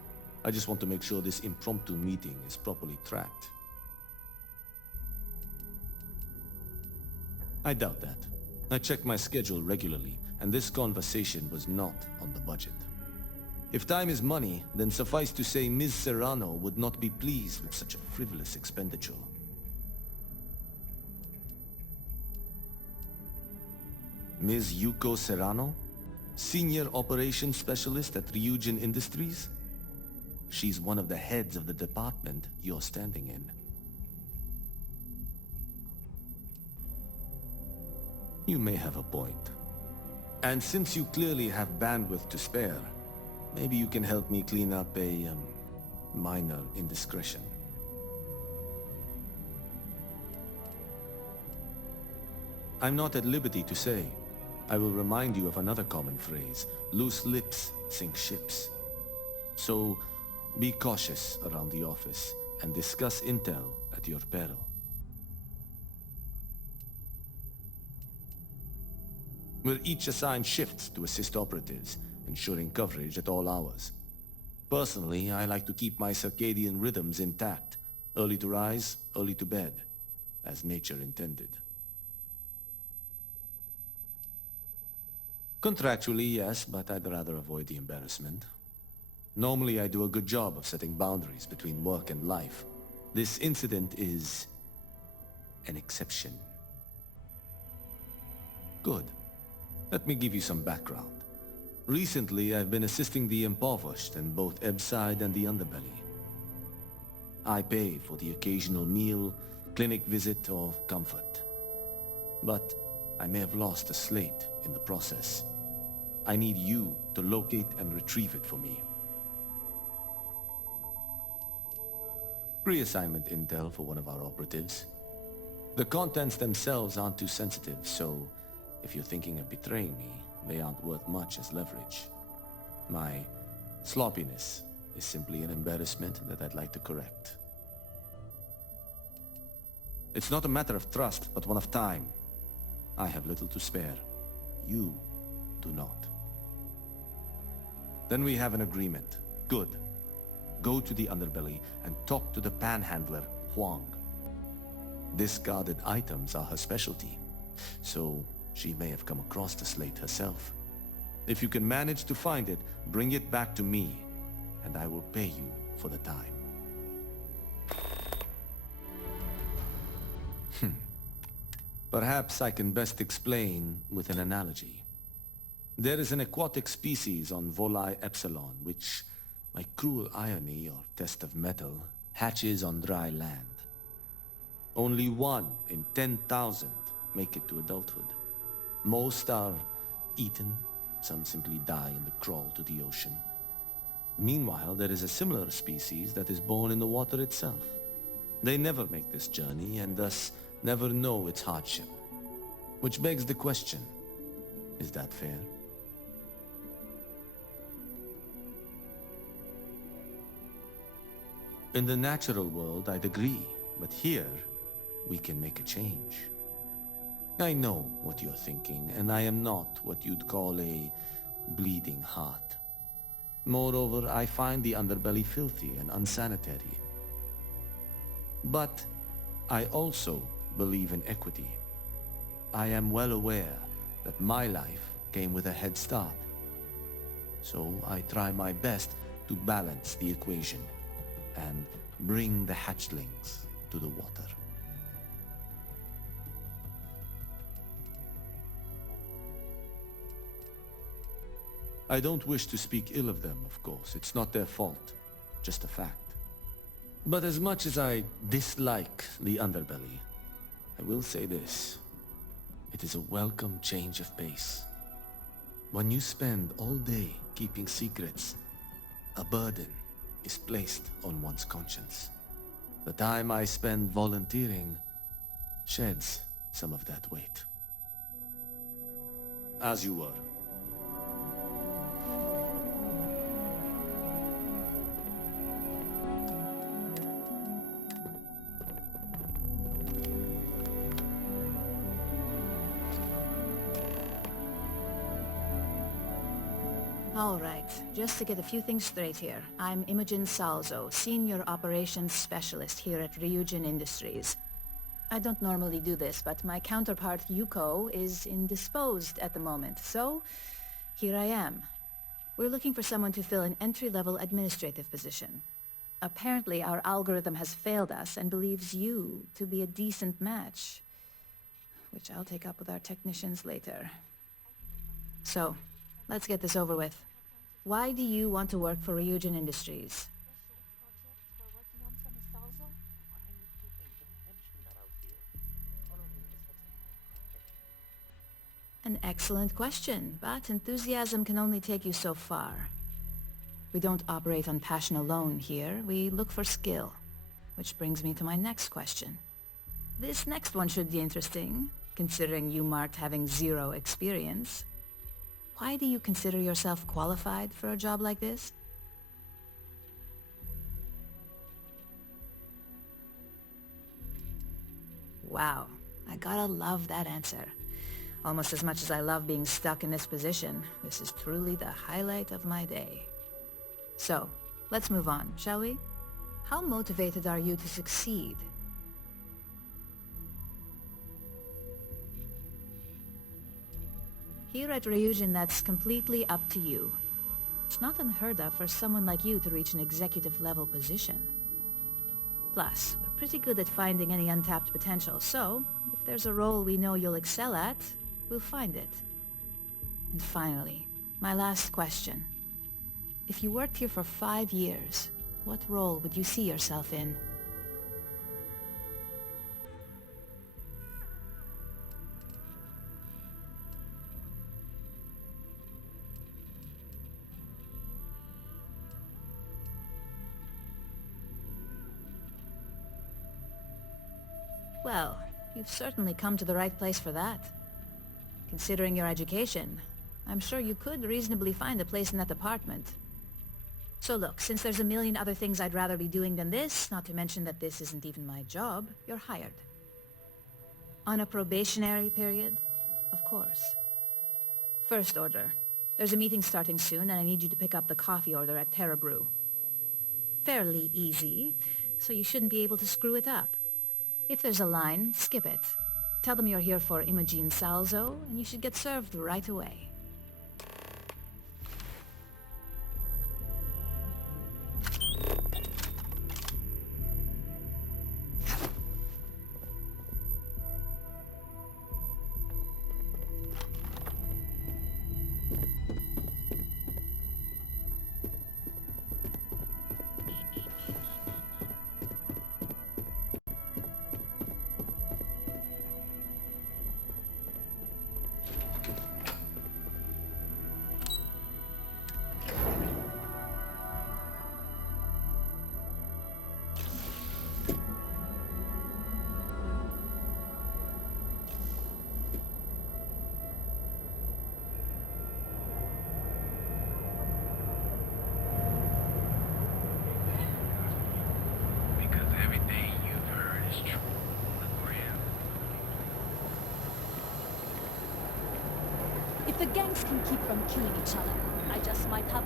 I just want to make sure this impromptu meeting is properly tracked. I doubt that. I check my schedule regularly, and this conversation was not on the budget. If time is money, then suffice to say Ms. Serrano would not be pleased with such a frivolous expenditure. Ms. Yuko Serrano? Senior Operations Specialist at Ryujin Industries? She's one of the heads of the department you're standing in. You may have a point. And since you clearly have bandwidth to spare, maybe you can help me clean up a, minor indiscretion. I'm not at liberty to say. I will remind you of another common phrase, loose lips sink ships. So, be cautious around the office and discuss intel at your peril. We're each assigned shifts to assist operatives, ensuring coverage at all hours. Personally, I like to keep my circadian rhythms intact, early to rise, early to bed, as nature intended. Contractually, yes, but I'd rather avoid the embarrassment. Normally, I do a good job of setting boundaries between work and life. This incident is an exception. Good. Let me give you some background. Recently, I've been assisting the impoverished in both Ebside and the underbelly. I pay for the occasional meal, clinic visit, or comfort. But I may have lost a slate in the process. I need you to locate and retrieve it for me. Pre-assignment intel for one of our operatives. The contents themselves aren't too sensitive, so if you're thinking of betraying me, they aren't worth much as leverage. My sloppiness is simply an embarrassment that I'd like to correct. It's not a matter of trust, but one of time. I have little to spare. You do not. Then we have an agreement. Good. Go to the underbelly and talk to the panhandler, Huang. Discarded items are her specialty, so she may have come across the slate herself. If you can manage to find it, bring it back to me, and I will pay you for the time. Perhaps I can best explain with an analogy. There is an aquatic species on Volai Epsilon, which, by cruel irony or test of metal, hatches on dry land. Only 1 in 10,000 make it to adulthood. Most are eaten, some simply die in the crawl to the ocean. Meanwhile, there is a similar species that is born in the water itself. They never make this journey and thus never know its hardship. Which begs the question, is that fair? In the natural world, I'd agree, but here, we can make a change. I know what you're thinking, and I am not what you'd call a bleeding heart. Moreover, I find the underbelly filthy and unsanitary. But I also believe in equity. I am well aware that my life came with a head start. So I try my best to balance the equation and bring the hatchlings to the water. I don't wish to speak ill of them, of course. It's not their fault, just a fact. But as much as I dislike the underbelly, I will say this. It is a welcome change of pace. When you spend all day keeping secrets, a burden is placed on one's conscience. The time I spend volunteering sheds some of that weight. As you were. All right, just to get a few things straight here. I'm Imogen Salzo, Senior Operations Specialist here at Ryujin Industries. I don't normally do this, but my counterpart Yuko is indisposed at the moment, so here I am. We're looking for someone to fill an entry-level administrative position. Apparently, our algorithm has failed us and believes you to be a decent match, which I'll take up with our technicians later. So, let's get this over with. Why do you want to work for Ryujin Industries? An excellent question, but enthusiasm can only take you so far. We don't operate on passion alone here, we look for skill. Which brings me to my next question. This next one should be interesting, considering you marked having 0 experience. Why do you consider yourself qualified for a job like this? Wow, I gotta love that answer. Almost as much as I love being stuck in this position, this is truly the highlight of my day. So, let's move on, shall we? How motivated are you to succeed? Here at Ryujin, that's completely up to you. It's not unheard of for someone like you to reach an executive-level position. Plus, we're pretty good at finding any untapped potential, so if there's a role we know you'll excel at, we'll find it. And finally, my last question. If you worked here for 5 years, what role would you see yourself in? Well, You've certainly come to the right place for that. Considering your education, I'm sure you could reasonably find a place in that department. So look, since there's a million other things I'd rather be doing than this, not to mention that this isn't even my job, you're hired. On a probationary period, of course. First order. There's a meeting starting soon, and I need you to pick up the coffee order at Terra Brew. Fairly easy, so you shouldn't be able to screw it up. If there's a line, skip it. Tell them you're here for Imogen Salzo, and you should get served right away. Because everything you've heard is true. If the gangs can keep from killing each other, I just might have...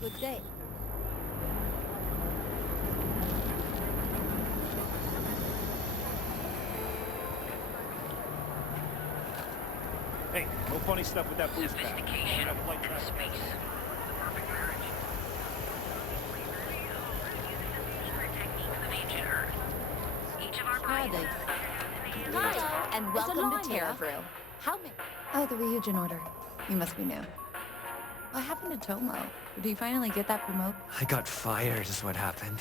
Good day. Hey, no funny stuff with that boost pack. Sophistication and space. The perfect marriage. Techniques of ancient Earth. Each of our brains. Hi, And Is welcome Alana to Terra here? Brew. How many? Oh, the Ryujin order. You must be new. What happened to Tomo? Did he finally get that promote? I got fired is what happened.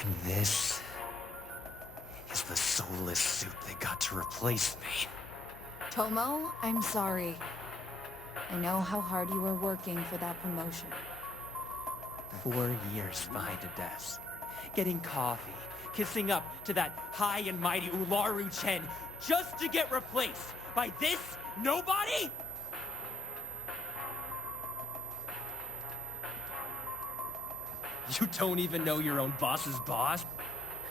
And this is the soulless suit they got to replace me. Tomo, I'm sorry. I know how hard you were working for that promotion. 4 years behind a desk, getting coffee, kissing up to that high and mighty Ularu Chen, just to get replaced by this nobody? You don't even know your own boss's boss?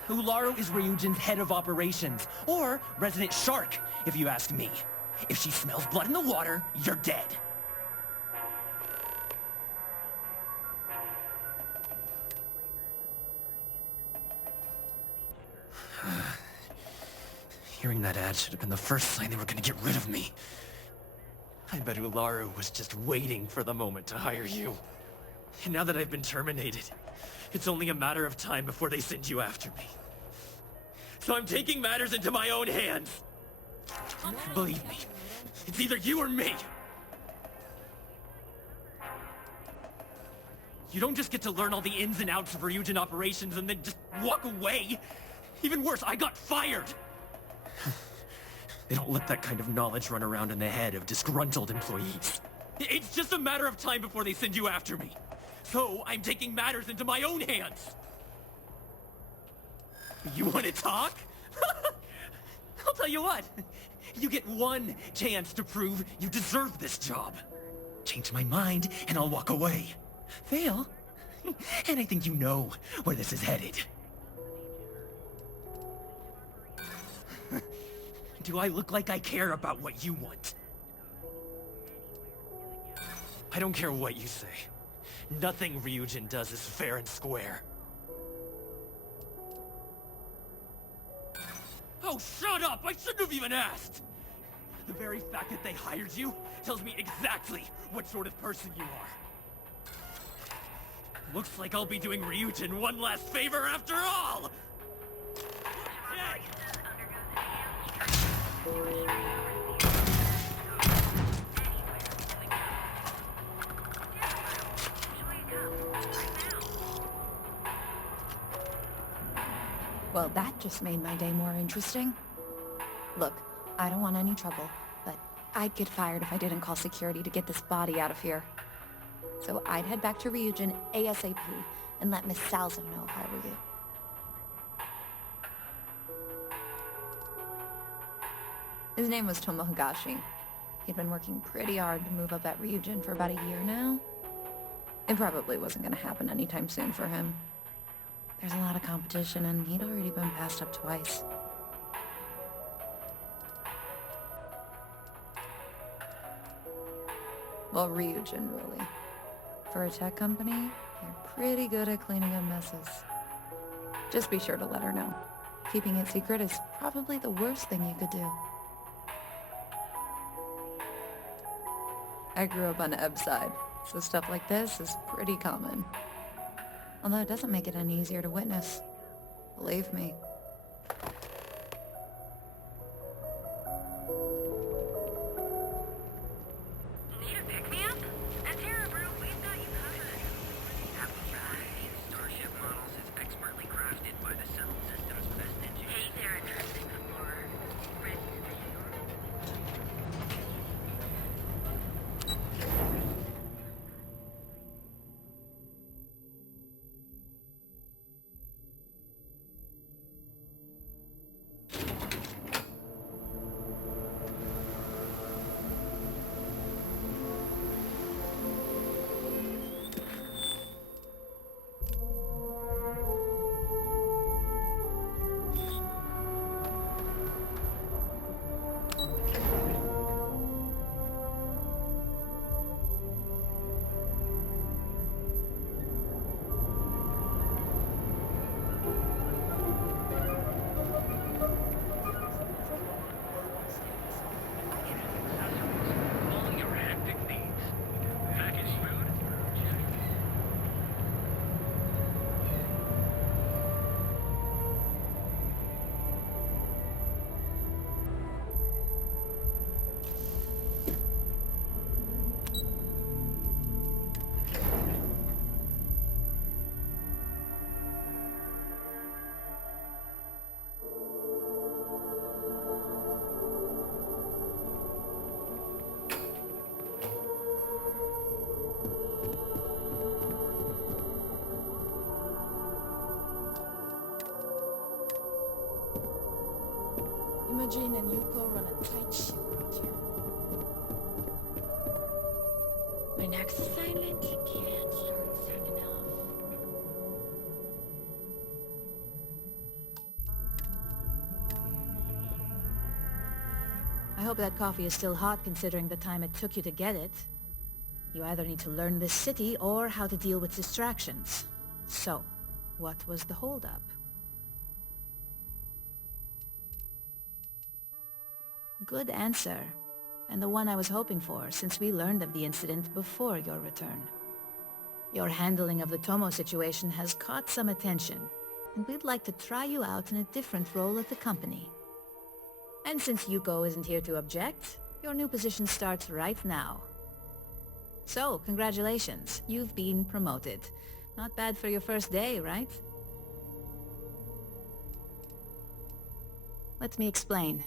Ularu is Ryujin's head of operations, or resident shark, if you ask me. If she smells blood in the water, you're dead. Hearing that ad should have been the first sign they were gonna get rid of me. I bet Ularu was just waiting for the moment to hire you. And now that I've been terminated, it's only a matter of time before they send you after me. So I'm taking matters into my own hands. Believe me, it's either you or me. You don't just get to learn all the ins and outs of Ryujin operations and then just walk away. Even worse, I got fired. They don't let that kind of knowledge run around in the head of disgruntled employees. It's just a matter of time before they send you after me. So I'm taking matters into my own hands. You want to talk? I'll tell you what. You get one chance to prove you deserve this job. Change my mind and I'll walk away. Fail? And I think you know where this is headed. Do I look like I care about what you want? I don't care what you say. Nothing Ryujin does is fair and square. Oh, shut up! I shouldn't have even asked! The very fact that they hired you tells me exactly what sort of person you are. Looks like I'll be doing Ryujin one last favor after all! Well, that just made my day more interesting. Look, I don't want any trouble, but I'd get fired if I didn't call security to get this body out of here. So I'd head back to Ryujin ASAP, and let Miss Salzo know if I were you. His name was Tomohigashi. He'd been working pretty hard to move up at Ryujin for about a year now. It probably wasn't going to happen anytime soon for him. There's a lot of competition, and he'd already been passed up twice. Well, Ryujin, really. For a tech company, they're pretty good at cleaning up messes. Just be sure to let her know. Keeping it secret is probably the worst thing you could do. I grew up on Eb's side, so stuff like this is pretty common. Although it doesn't make it any easier to witness. Believe me. Need a pick-me-up? At Terra Brew, we've got you covered. Apple Pie Starship models is expertly crafted by the Settled System's best engineers. Hey, they're interesting for risk. Imogen and Yuko run a tight ship around here. My next assignment can't start soon enough. I hope that coffee is still hot considering the time it took you to get it. You either need to learn this city or how to deal with distractions. So, what was the holdup? Good answer, and the one I was hoping for since we learned of the incident before your return. Your handling of the Tomo situation has caught some attention, and we'd like to try you out in a different role at the company. And since Yuko isn't here to object, your new position starts right now. So, congratulations, you've been promoted. Not bad for your first day, right? Let me explain.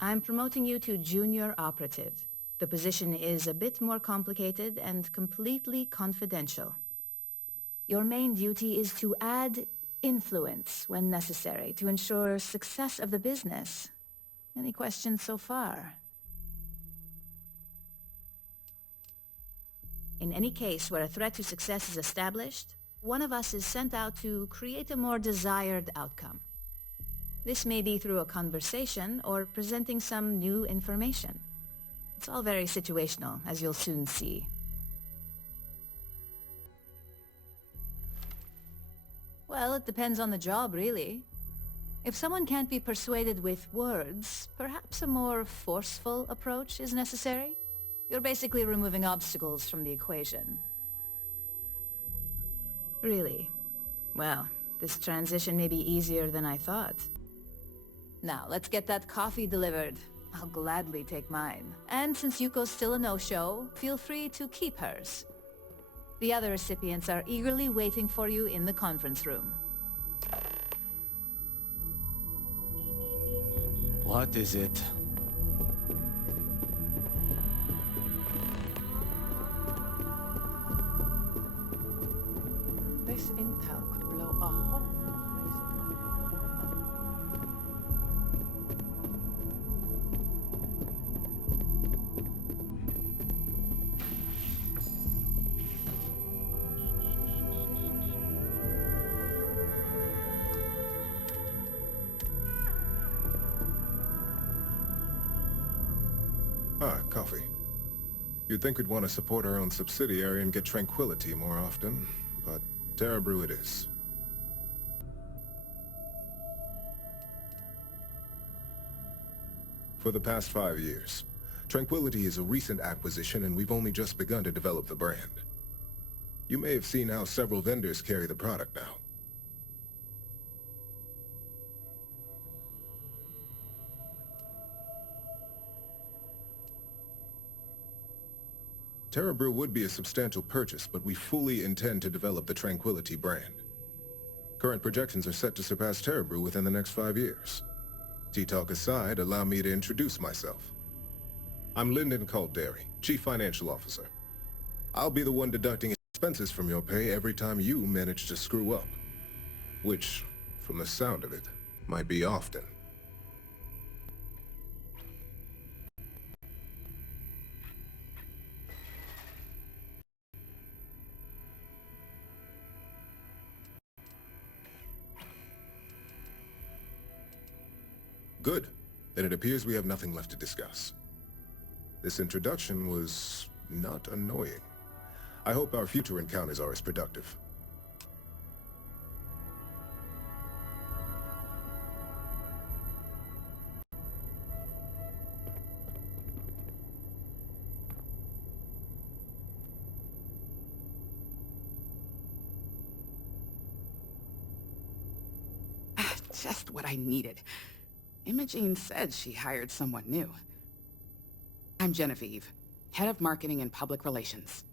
I'm promoting you to junior operative. The position is a bit more complicated and completely confidential. Your main duty is to add influence when necessary to ensure success of the business. Any questions so far? In any case where a threat to success is established, one of us is sent out to create a more desired outcome. This may be through a conversation or presenting some new information. It's all very situational, as you'll soon see. Well, it depends on the job, really. If someone can't be persuaded with words, perhaps a more forceful approach is necessary. You're basically removing obstacles from the equation. Really? Well, this transition may be easier than I thought. Now, let's get that coffee delivered. I'll gladly take mine. And since Yuko's still a no-show, feel free to keep hers. The other recipients are eagerly waiting for you in the conference room. What is it? This Ah, coffee. You'd think we'd want to support our own subsidiary and get tranquility more often, but Terra Brew it is. For the past 5 years, Tranquility is a recent acquisition and we've only just begun to develop the brand. You may have seen how several vendors carry the product now. Terra Brew would be a substantial purchase, but we fully intend to develop the Tranquility brand. Current projections are set to surpass Terra Brew within the next 5 years. Tea talk aside, allow me to introduce myself. I'm Lyndon Calderi, Chief Financial Officer. I'll be the one deducting expenses from your pay every time you manage to screw up. Which, from the sound of it, might be often. Good. Then it appears we have nothing left to discuss. This introduction was not annoying. I hope our future encounters are as productive. Just what I needed. Imogene said she hired someone new. I'm Genevieve, Head of Marketing and Public Relations.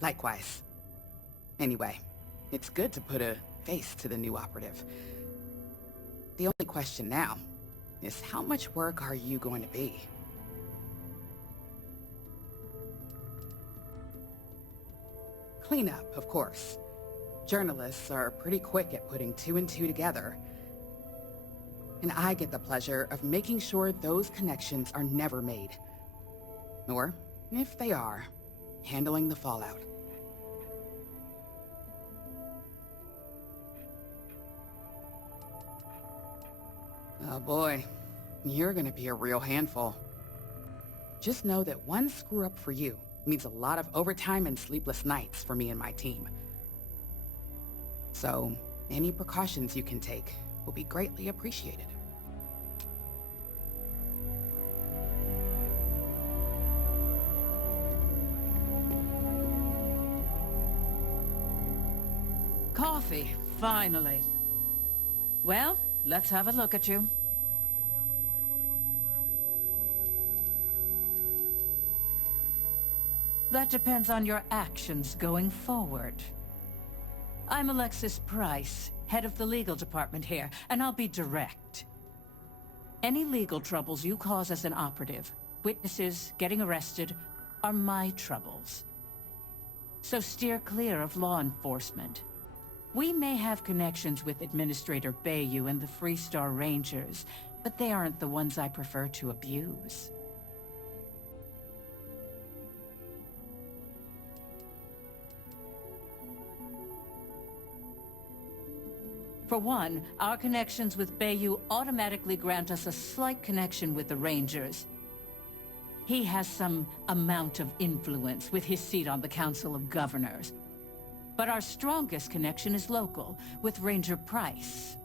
Likewise. Anyway, it's good to put a face to the new operative. The only question now is how much work are you going to be? Cleanup, of course. Journalists are pretty quick at putting 2 and 2 together. And I get the pleasure of making sure those connections are never made. Or, if they are, handling the fallout. Oh boy, you're gonna be a real handful. Just know that one screw-up for you means a lot of overtime and sleepless nights for me and my team. So, any precautions you can take will be greatly appreciated. Coffee, finally. Well, let's have a look at you. That depends on your actions going forward. I'm Alexis Price, head of the legal department here, and I'll be direct. Any legal troubles you cause as an operative, witnesses, getting arrested, are my troubles. So steer clear of law enforcement. We may have connections with Administrator Bayou and the Freestar Rangers, but they aren't the ones I prefer to abuse. For one, our connections with Bayou automatically grant us a slight connection with the Rangers. He has some amount of influence with his seat on the Council of Governors. But our strongest connection is local, with Ranger Price.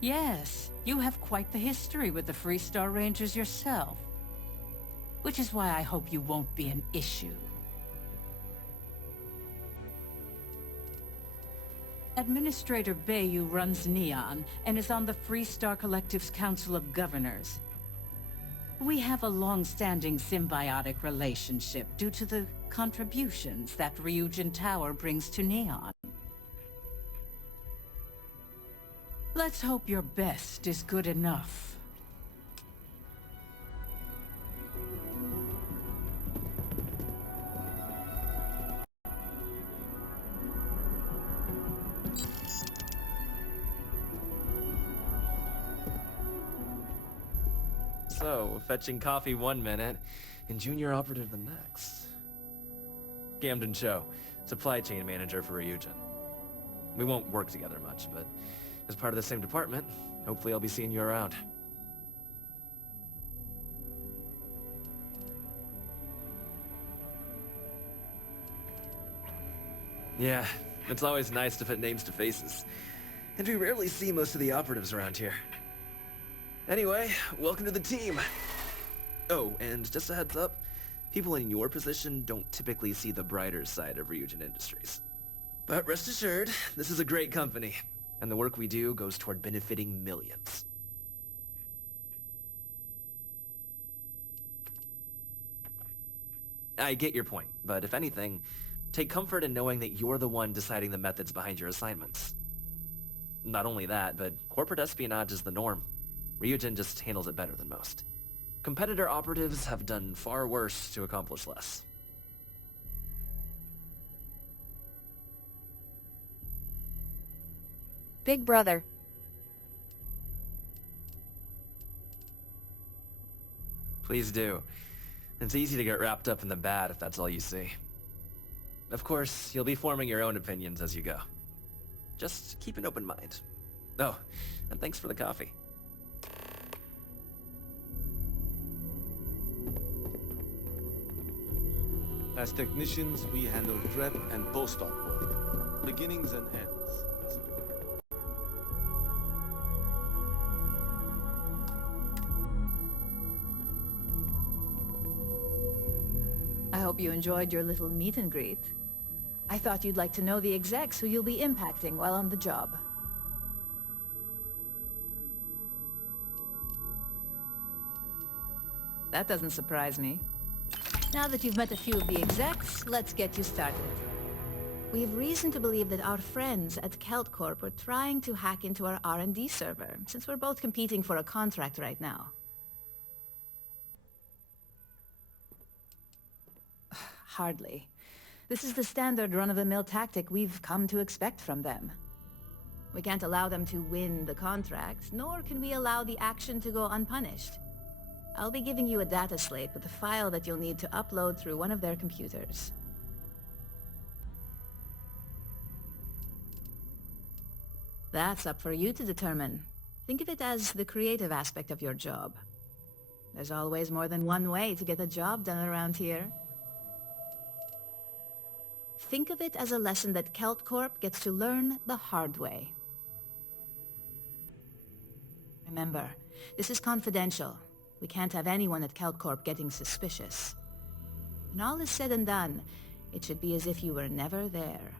Yes, you have quite the history with the Freestar Rangers yourself. Which is why I hope you won't be an issue. Administrator Bayou runs Neon and is on the Freestar Collective's Council of Governors. We have a long-standing symbiotic relationship due to the contributions that Ryujin Tower brings to Neon. Let's hope your best is good enough. So, fetching coffee one minute, and junior operative the next. Camden Cho, supply chain manager for Ryujin. We won't work together much, but as part of the same department, hopefully I'll be seeing you around. Yeah, it's always nice to put names to faces. And we rarely see most of the operatives around here. Anyway, welcome to the team. Oh, and just a heads up, people in your position don't typically see the brighter side of Ryujin Industries. But rest assured, this is a great company, and the work we do goes toward benefiting millions. I get your point, but if anything, take comfort in knowing that you're the one deciding the methods behind your assignments. Not only that, but corporate espionage is the norm. Ryujin just handles it better than most. Competitor operatives have done far worse to accomplish less. Big brother. Please do. It's easy to get wrapped up in the bad if that's all you see. Of course, you'll be forming your own opinions as you go. Just keep an open mind. Oh, and thanks for the coffee. As technicians, we handle prep and post-op work. Beginnings and ends. I hope you enjoyed your little meet and greet. I thought you'd like to know the execs who you'll be impacting while on the job. That doesn't surprise me. Now that you've met a few of the execs, let's get you started. We have reason to believe that our friends at Kelt Corp are trying to hack into our R&D server, since we're both competing for a contract right now. Hardly. This is the standard run-of-the-mill tactic we've come to expect from them. We can't allow them to win the contract, nor can we allow the action to go unpunished. I'll be giving you a data slate with a file that you'll need to upload through one of their computers. That's up for you to determine. Think of it as the creative aspect of your job. There's always more than one way to get a job done around here. Think of it as a lesson that Kelt Corp gets to learn the hard way. Remember, this is confidential. We can't have anyone at Kelt Corp getting suspicious. When all is said and done, it should be as if you were never there.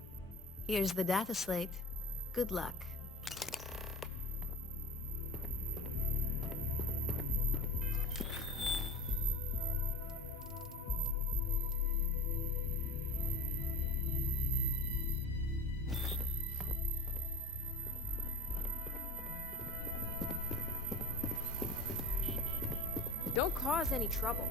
Here's the data slate. Good luck. Don't cause any trouble.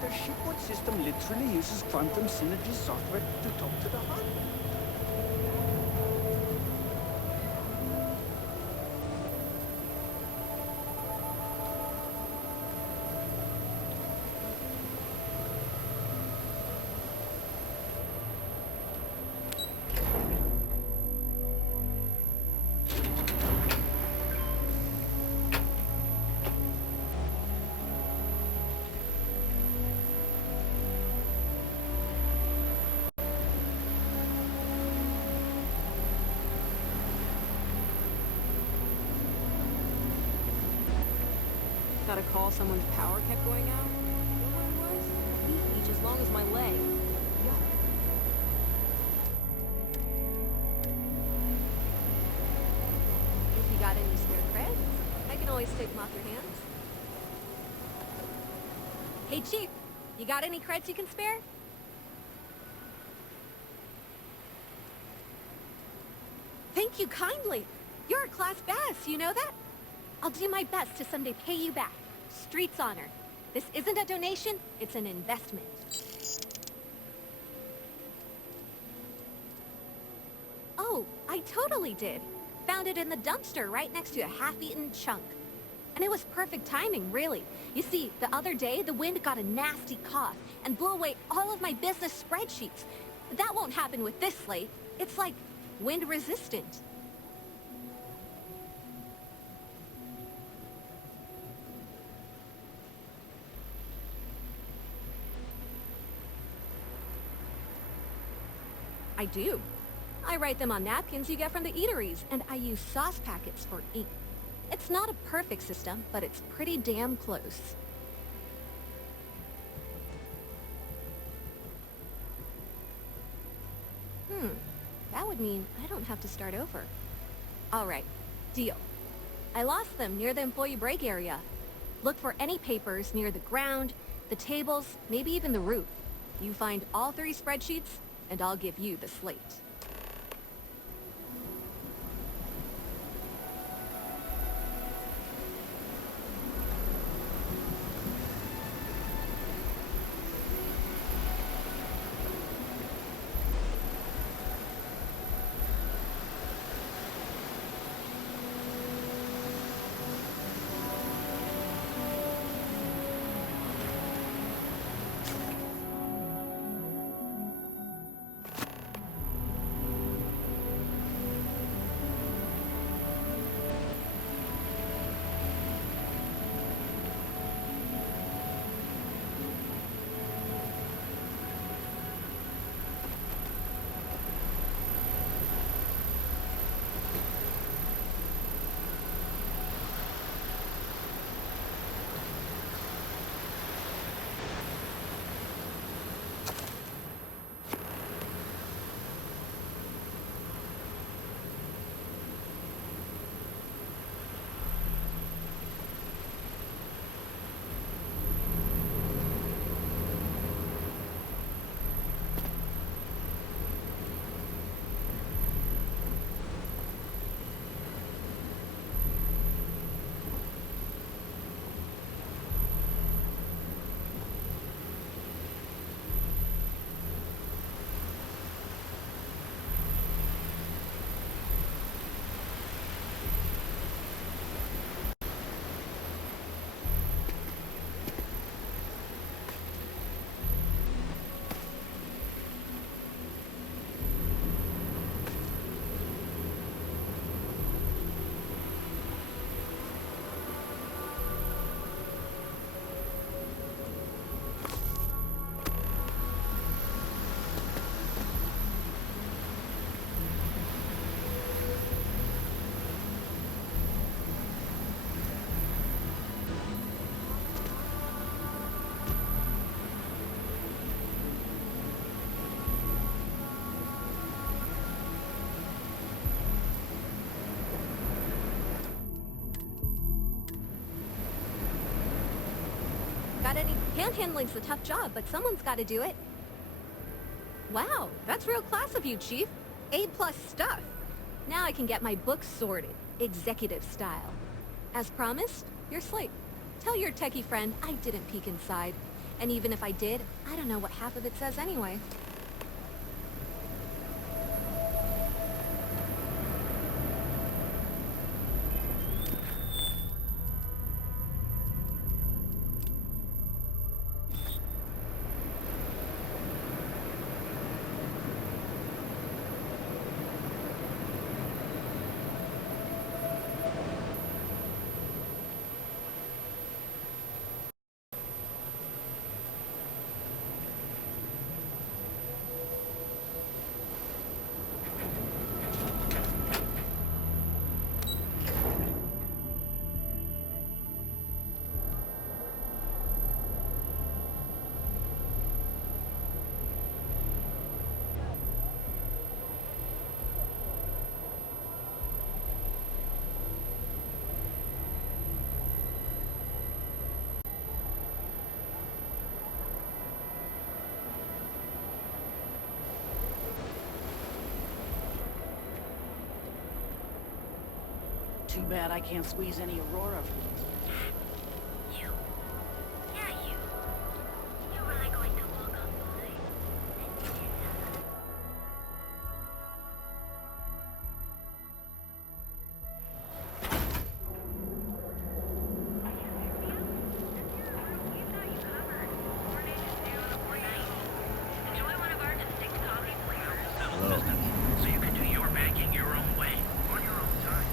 Their shipboard system literally uses quantum synergy software to talk to the hardware. Got a call someone's power kept going out. You know what it was? A leaf each as long as my leg. Yuck. If you got any spare creds, I can always take them off your hands. Hey, Chief, you got any creds you can spare? Thank you kindly. You're a class bass, you know that? I'll do my best to someday pay you back. Street's honor. This isn't a donation, it's an investment. Oh, I totally did. Found it in the dumpster right next to a half-eaten chunk. And it was perfect timing, really. You see, the other day, the wind got a nasty cough and blew away all of my business spreadsheets. That won't happen with this slate. It's like wind resistant. I do. I write them on napkins you get from the eateries, and I use sauce packets for ink. It's not a perfect system, but it's pretty damn close. That would mean I don't have to start over. All right, deal. I lost them near the employee break area. Look for any papers near the ground, the tables, maybe even the roof. You find all 3 spreadsheets, and I'll give you the slate. Got any? Panhandling's a tough job, but someone's got to do it. Wow, that's real class of you, Chief. A+ stuff. Now I can get my books sorted, executive style. As promised, your slate. Tell your techie friend I didn't peek inside. And even if I did, I don't know what half of it says anyway. Too bad I can't squeeze any Aurora from this. You. Yeah, you. You're really going to walk up by and enjoy one of our distinct coffee flavors. So you can do your banking your own way, on your own time.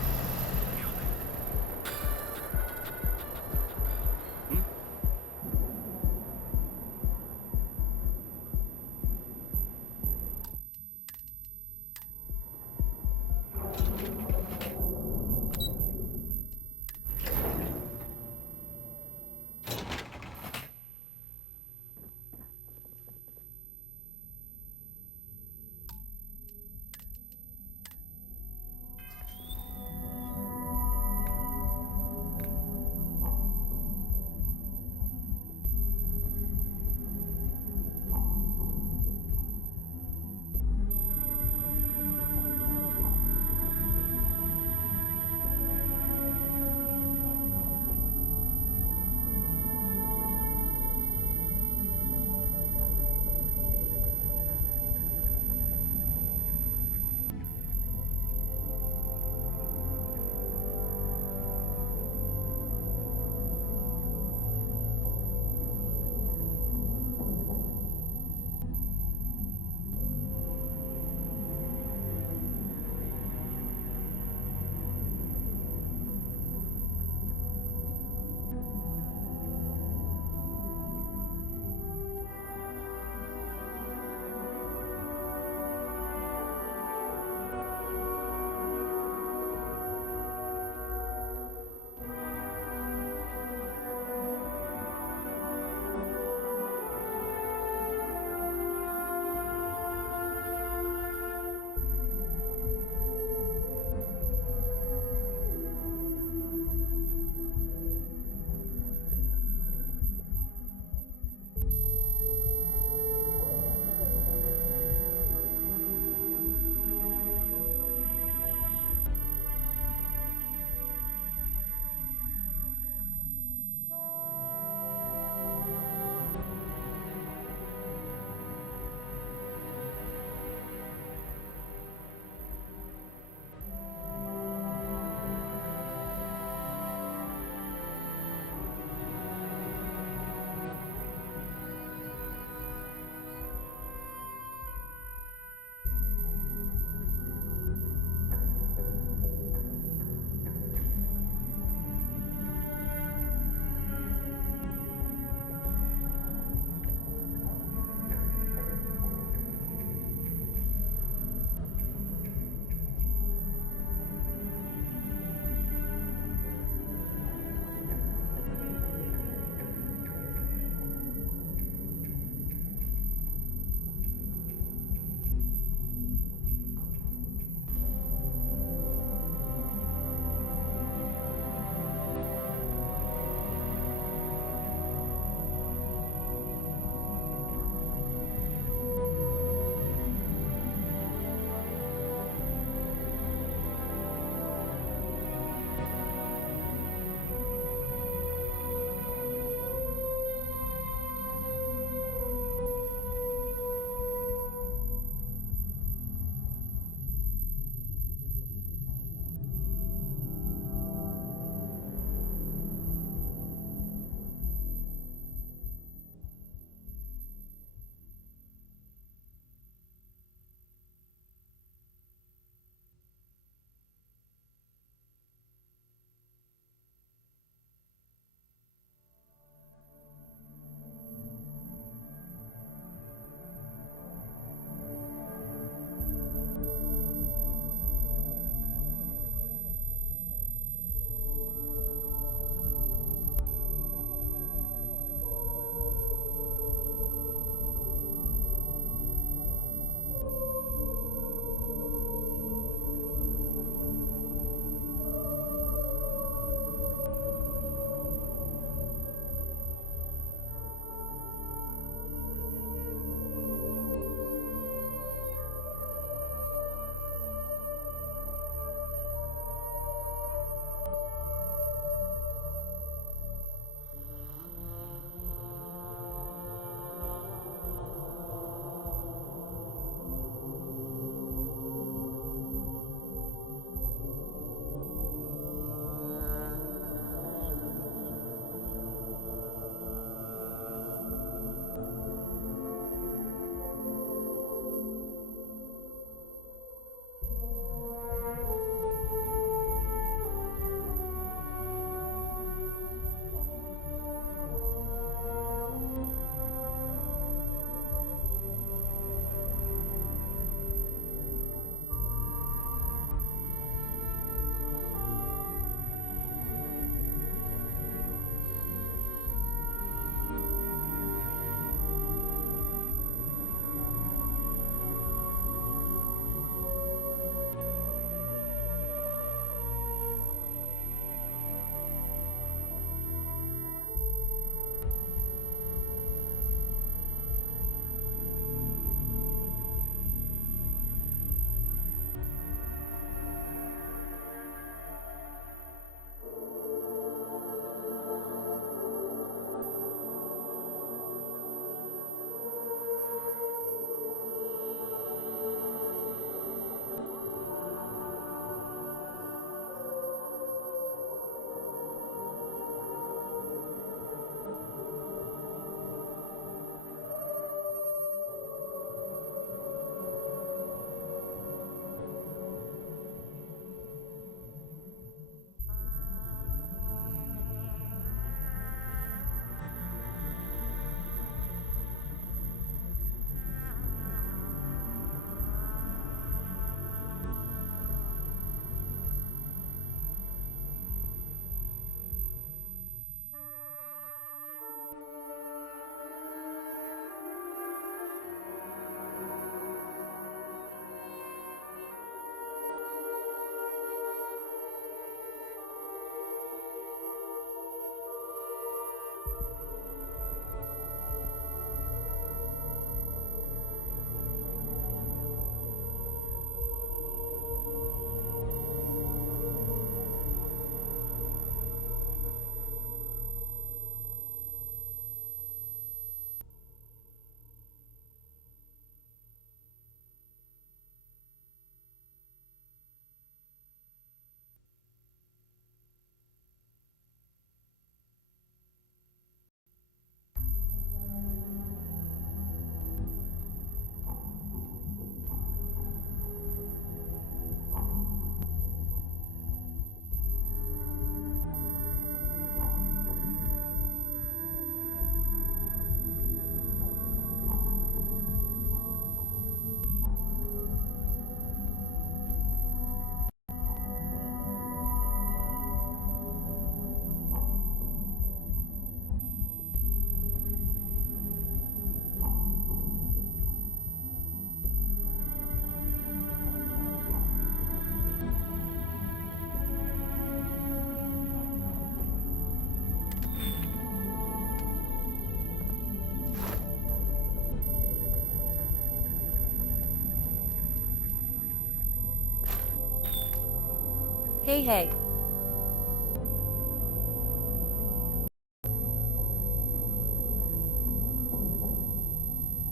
Hey, hey.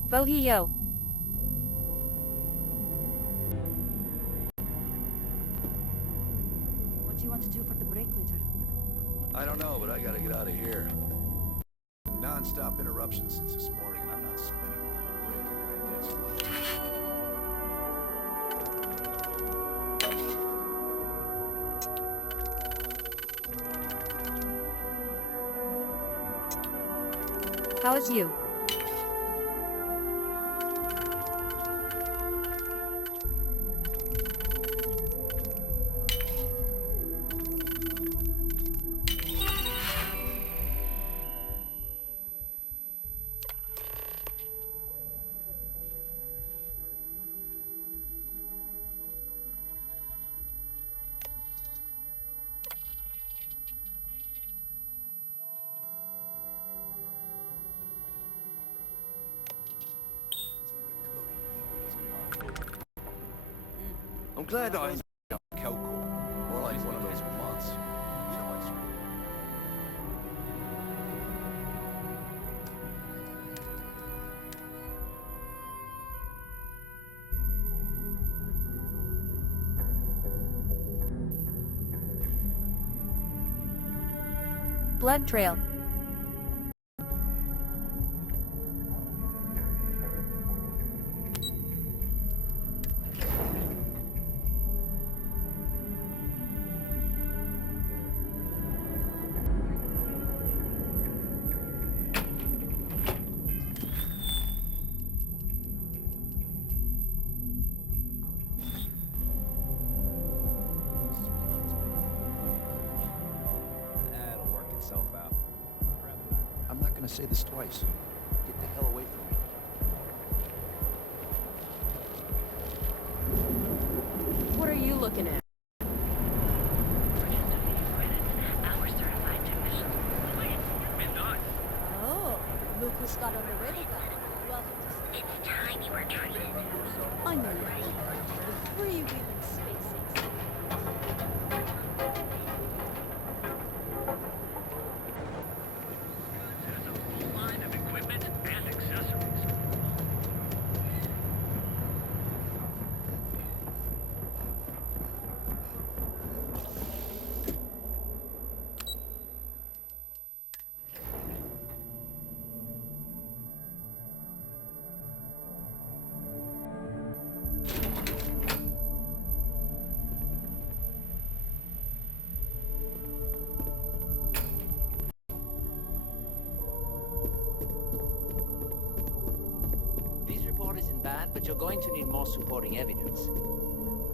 Vohio. What do you want to do for the break later? I don't know, but I gotta get out of here. Non-stop interruptions since this morning, and I'm not spending another break like this. How is you? I'm glad I ended up Kelco. More like one of those months. You know what's right. Blood trail. That'll work itself out. I'm not gonna say this twice. Get the hell away from me. What are you looking at? Oh, look who's got on the radar gun. Welcome to... It's time you were treated. I know you're the freewheeling SpaceX. Line of equipment and accessories. This report isn't bad, but you're going to need more supporting evidence.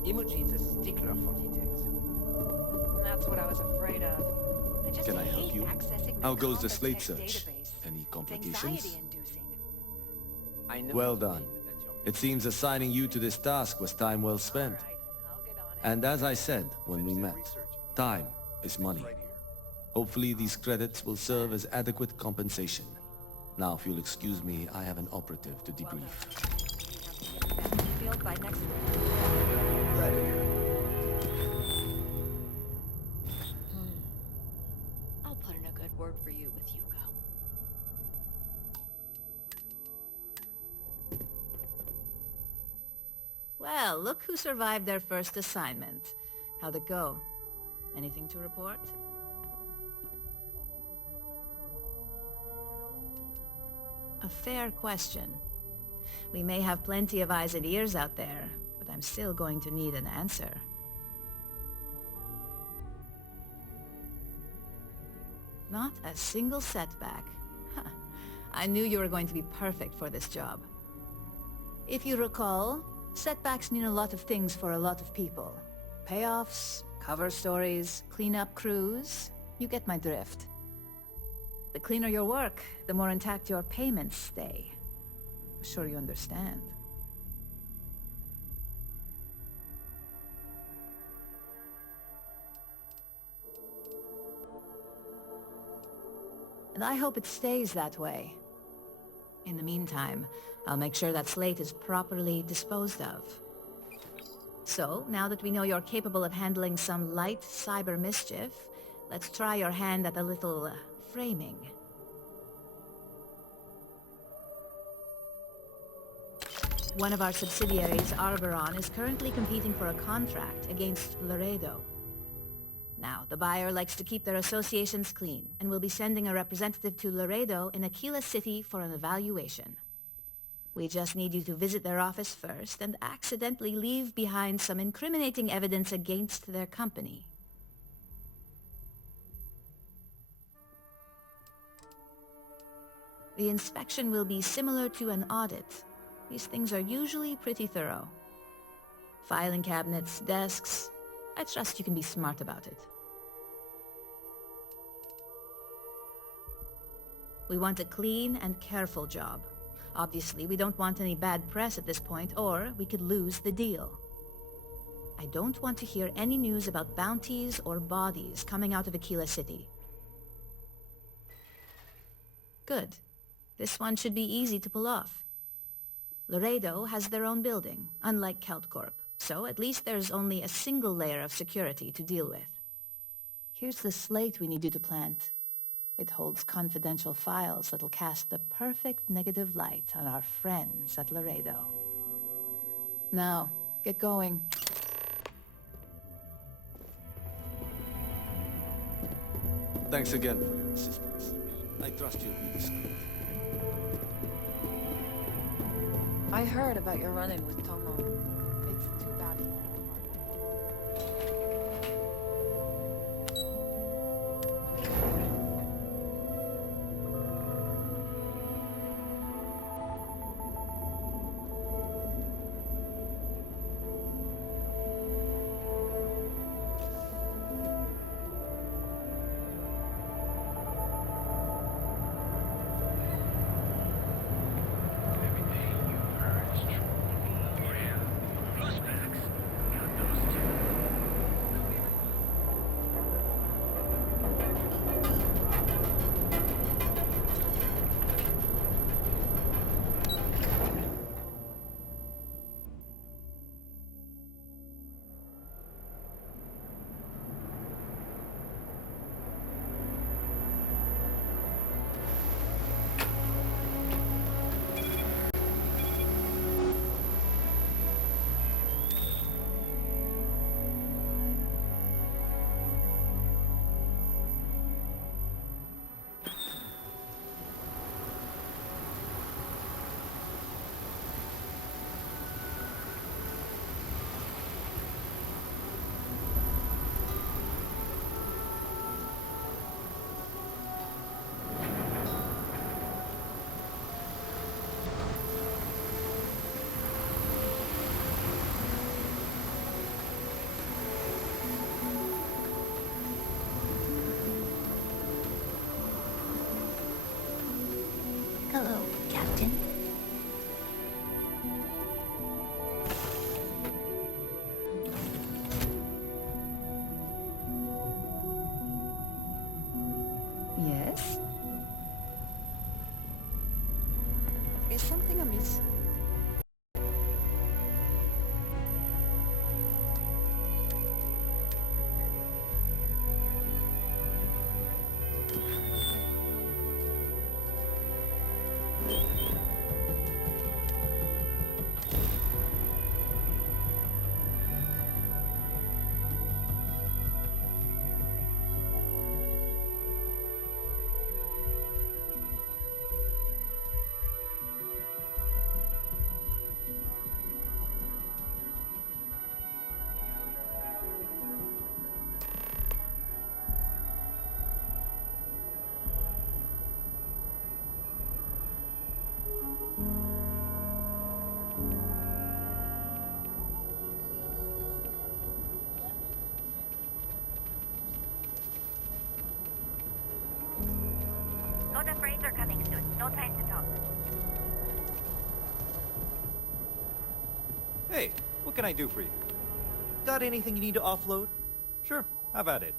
Imogene's a stickler for details. That's what I was afraid of. I just Can I help hate you? accessing How the goes the Compass slate Tech search? database. Any It's complications? anxiety-inducing. I know Well what you done. mean, but you're- It seems assigning you to this task was time well spent. And as I said when we met, time is money. Hopefully these credits will serve as adequate compensation. Now, if you'll excuse me, I have an operative to debrief. Field by next week. Glad to hear it. I'll put in a good word for you with Hugo. Well, look who survived their first assignment. How'd it go? Anything to report? A fair question. We may have plenty of eyes and ears out there, but I'm still going to need an answer. Not a single setback. Huh. I knew you were going to be perfect for this job. If you recall, setbacks mean a lot of things for a lot of people. Payoffs, cover stories, cleanup crews. You get my drift. The cleaner your work, the more intact your payments stay. I'm sure you understand. And I hope it stays that way. In the meantime, I'll make sure that slate is properly disposed of. So, now that we know you're capable of handling some light cyber mischief, let's try your hand at a little framing. One of our subsidiaries, Arboron, is currently competing for a contract against Laredo. Now, the buyer likes to keep their associations clean, and will be sending a representative to Laredo in Aquila City for an evaluation. We just need you to visit their office first and accidentally leave behind some incriminating evidence against their company. The inspection will be similar to an audit. These things are usually pretty thorough. Filing cabinets, desks. I trust you can be smart about it. We want a clean and careful job. Obviously, we don't want any bad press at this point, or we could lose the deal. I don't want to hear any news about bounties or bodies coming out of Aquila City. Good. This one should be easy to pull off. Laredo has their own building, unlike CeltCorp, so at least there's only a single layer of security to deal with. Here's the slate we need you to plant. It holds confidential files that'll cast the perfect negative light on our friends at Laredo. Now, get going. Thanks again for your assistance. I trust you'll be discreet. I heard about your run-in with Tomo. It's too bad. Hello, Captain. Yes? Is something amiss? Load upgrades are coming soon. No time to talk. Hey, what can I do for you? Got anything you need to offload? Sure, have at it.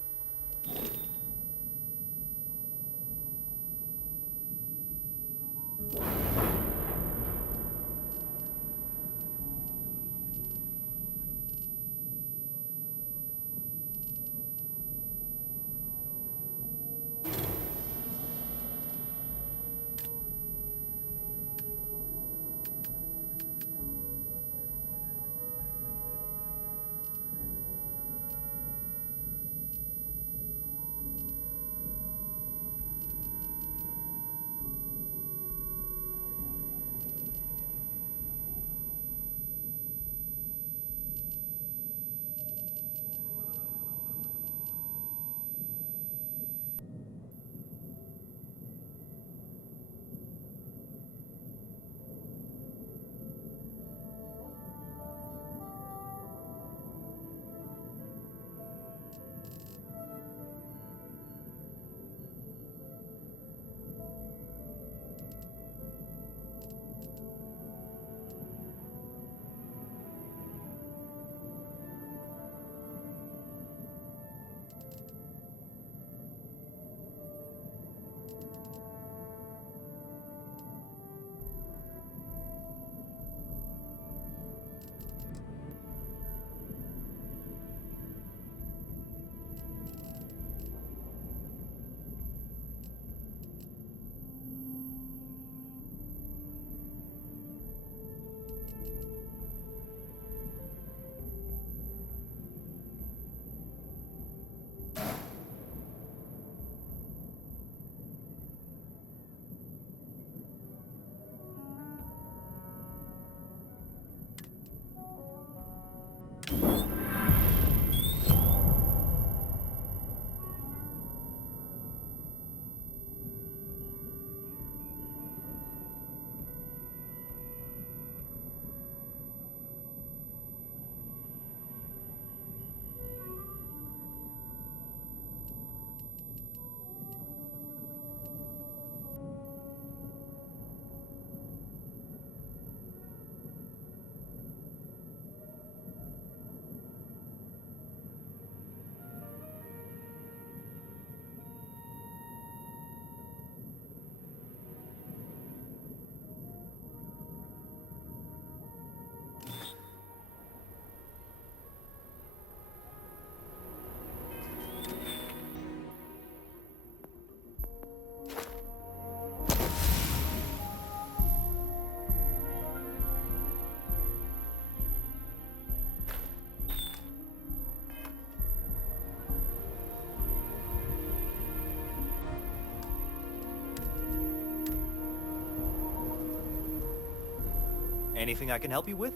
Anything I can help you with?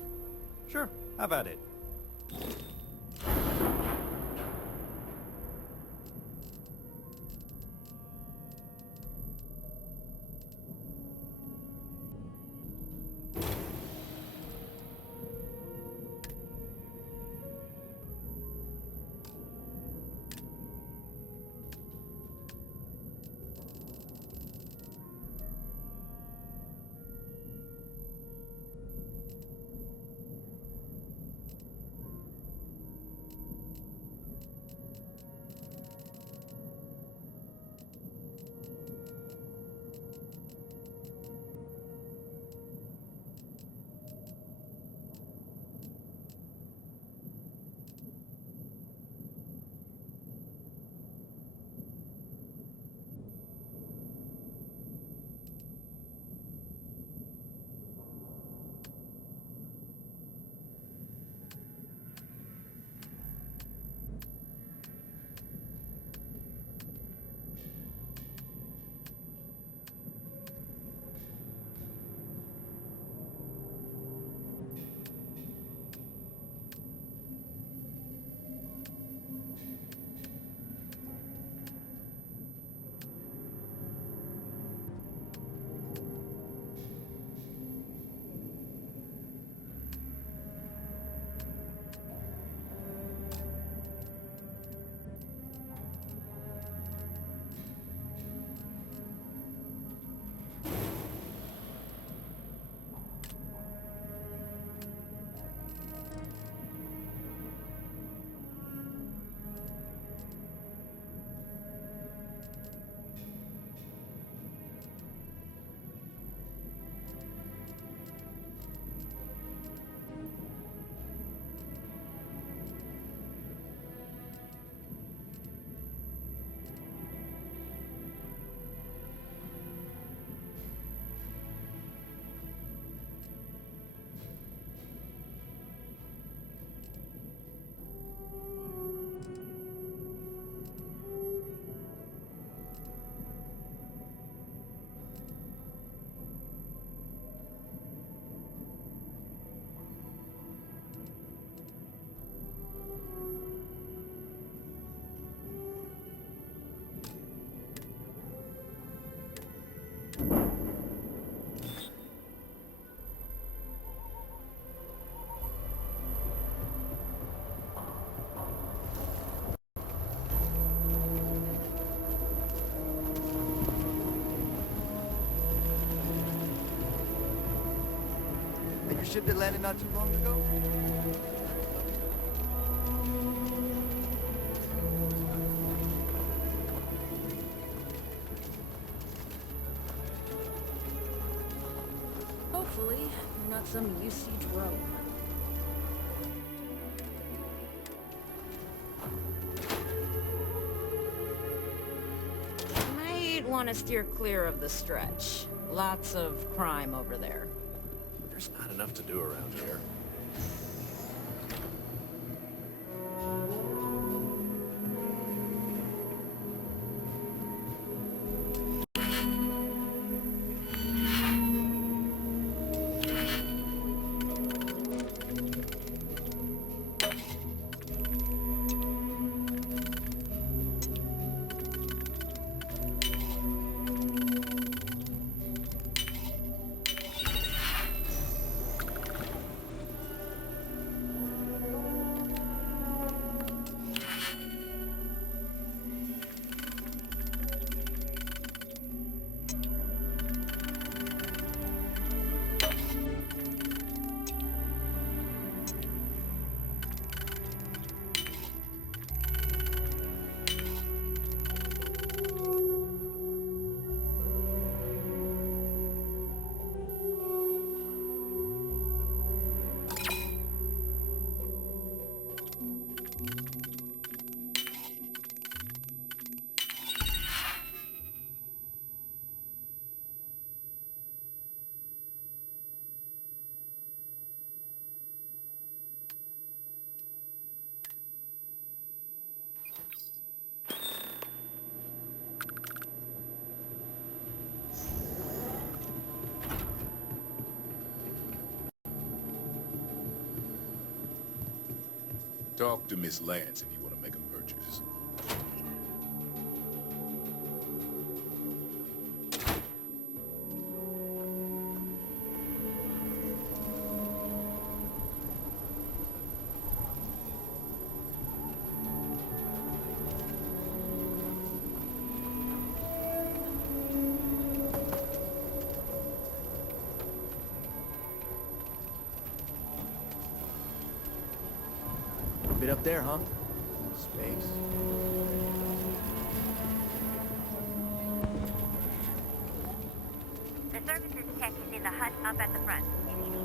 Sure, have at it. And your ship that landed not too long ago? Hopefully, you're not some UC drone. Might want to steer clear of the stretch. Lots of crime over there. There's not enough to do around here. Talk to Miss Lance if you want to make a purchase. Bit up there, huh? Space. The services tech is in the hut up at the front, if you need.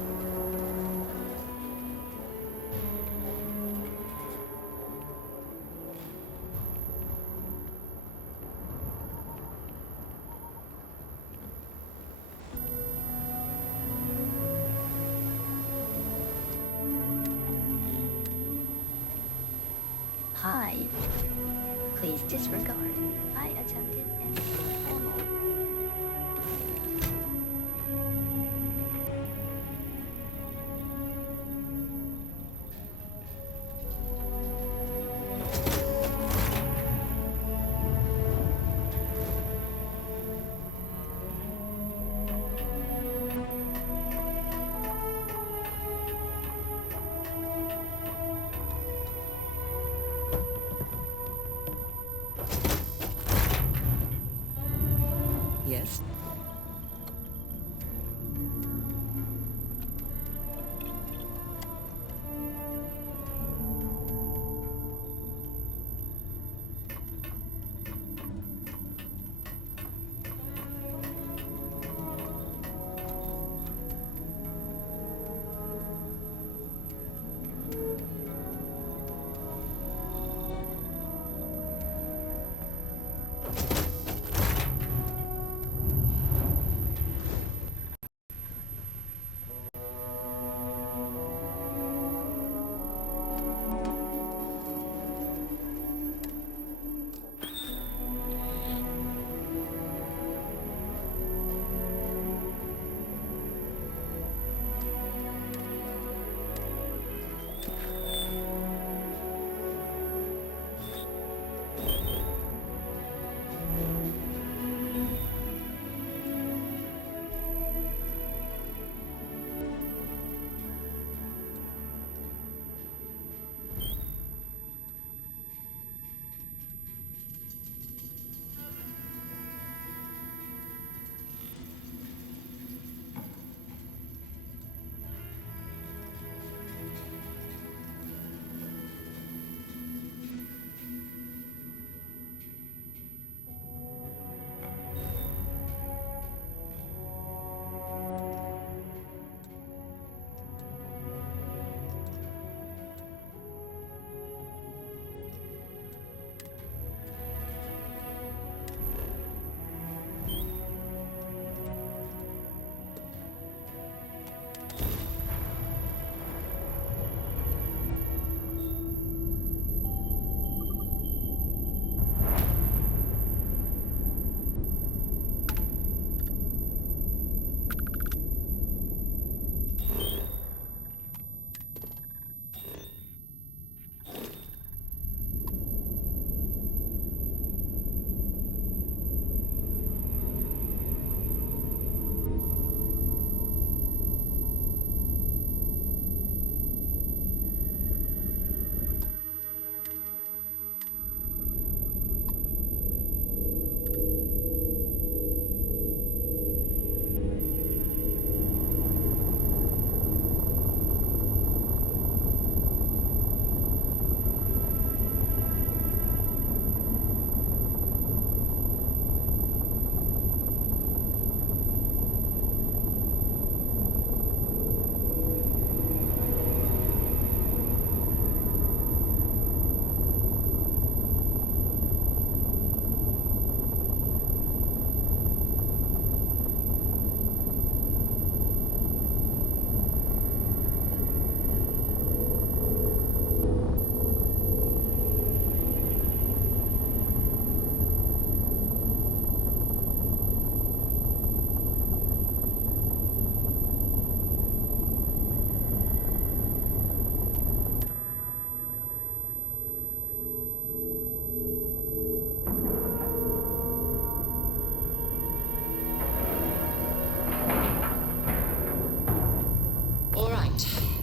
Hi. Please disregard. I attempted an informal.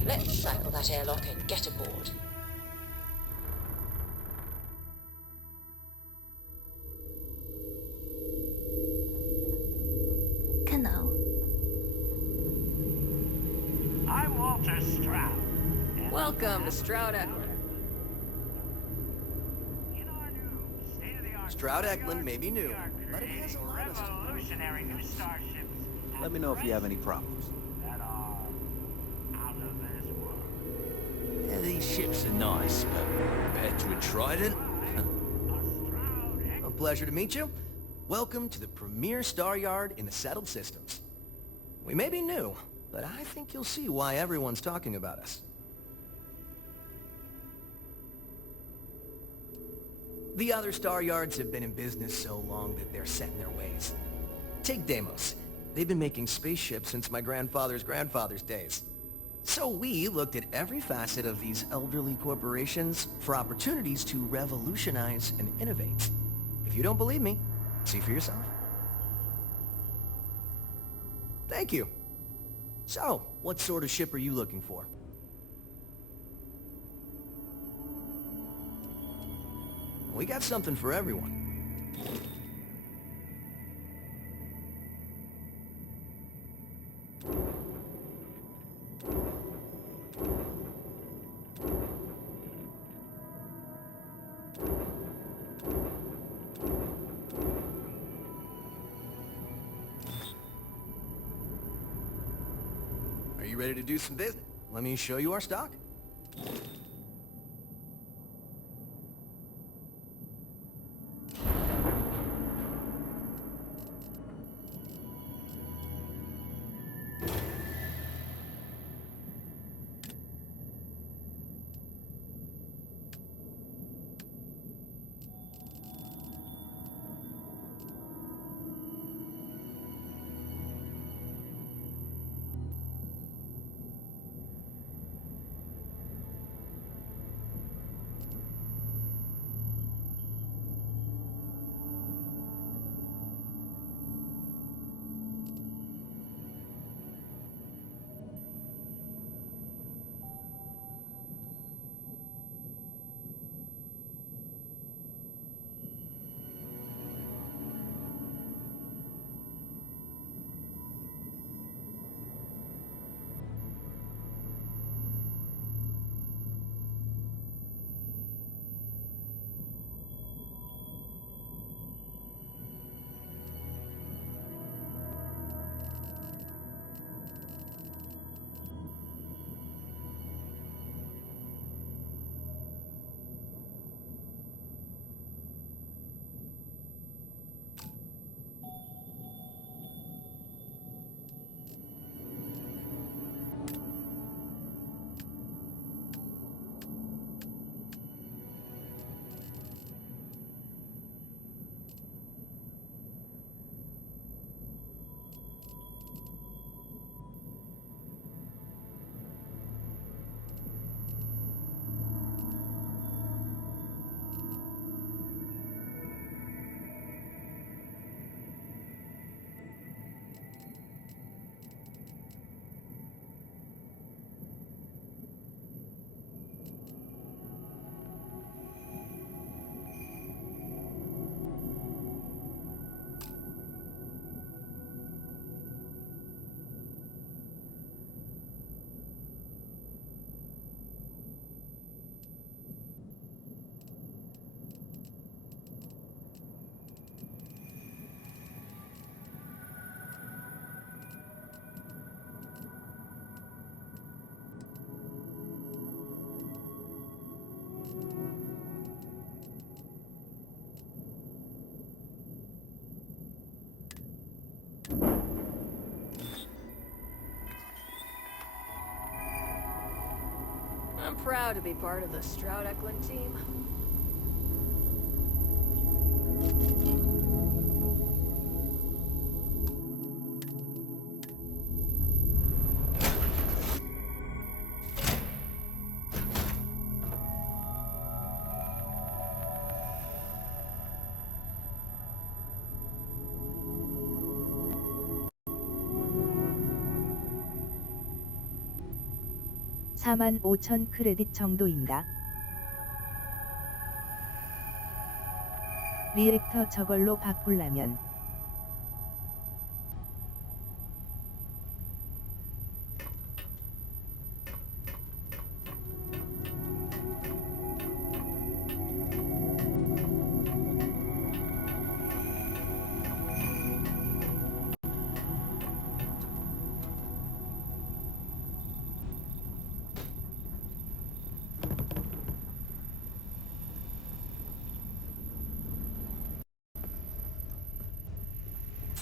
Let's cycle that airlock and get aboard. Genau. I'm Walter Stroud. Welcome to Stroud Eklund. Stroud Eklund may be new, but it has allowed us to... Revolutionary new starships Let me know if you have any problems. that are out of this world. Yeah, these ships are nice, but compared to a Trident... A pleasure to meet you. Welcome to the premier star yard in the settled systems. We may be new, but I think you'll see why everyone's talking about us. The other star yards have been in business so long that they're set in their ways. Take Deimos. They've been making spaceships since my grandfather's grandfather's days. So we looked at every facet of these elderly corporations for opportunities to revolutionize and innovate. If you don't believe me, see for yourself. Thank you. So, what sort of ship are you looking for? We got something for everyone. Are you ready to do some business? Let me show you our stock. I'm proud to be part of the Stroud Eklund team. 45,000 크레딧 정도인가? 리액터 저걸로 바꾸려면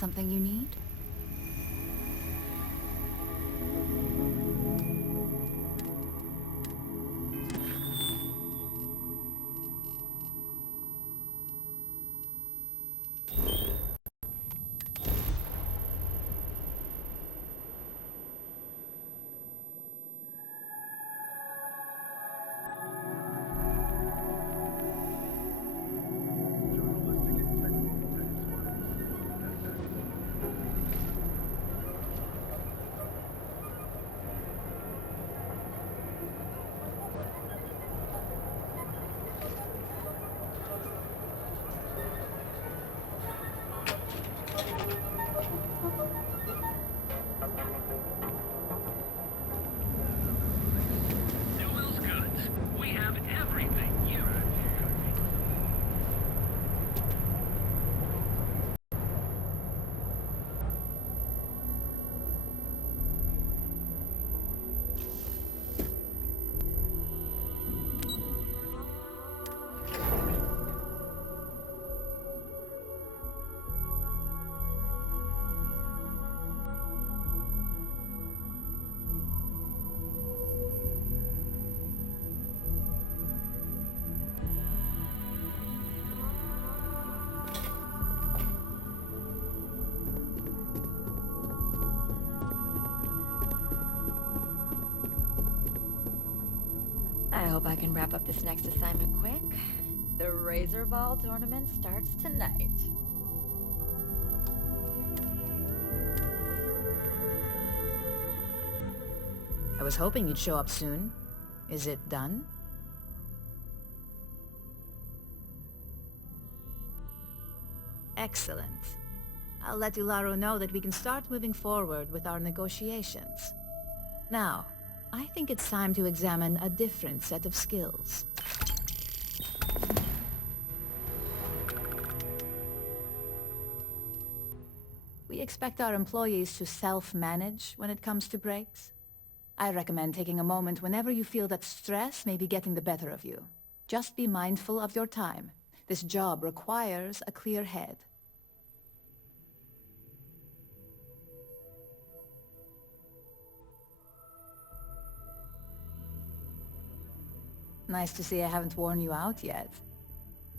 Something you need? Newell's Goods. We have everything you I hope I can wrap up this next assignment quick. The Razor Ball tournament starts tonight. I was hoping you'd show up soon. Is it done? Excellent. I'll let Ularo know that we can start moving forward with our negotiations. Now, I think it's time to examine a different set of skills. We expect our employees to self-manage when it comes to breaks. I recommend taking a moment whenever you feel that stress may be getting the better of you. Just be mindful of your time. This job requires a clear head. Nice to see I haven't worn you out yet.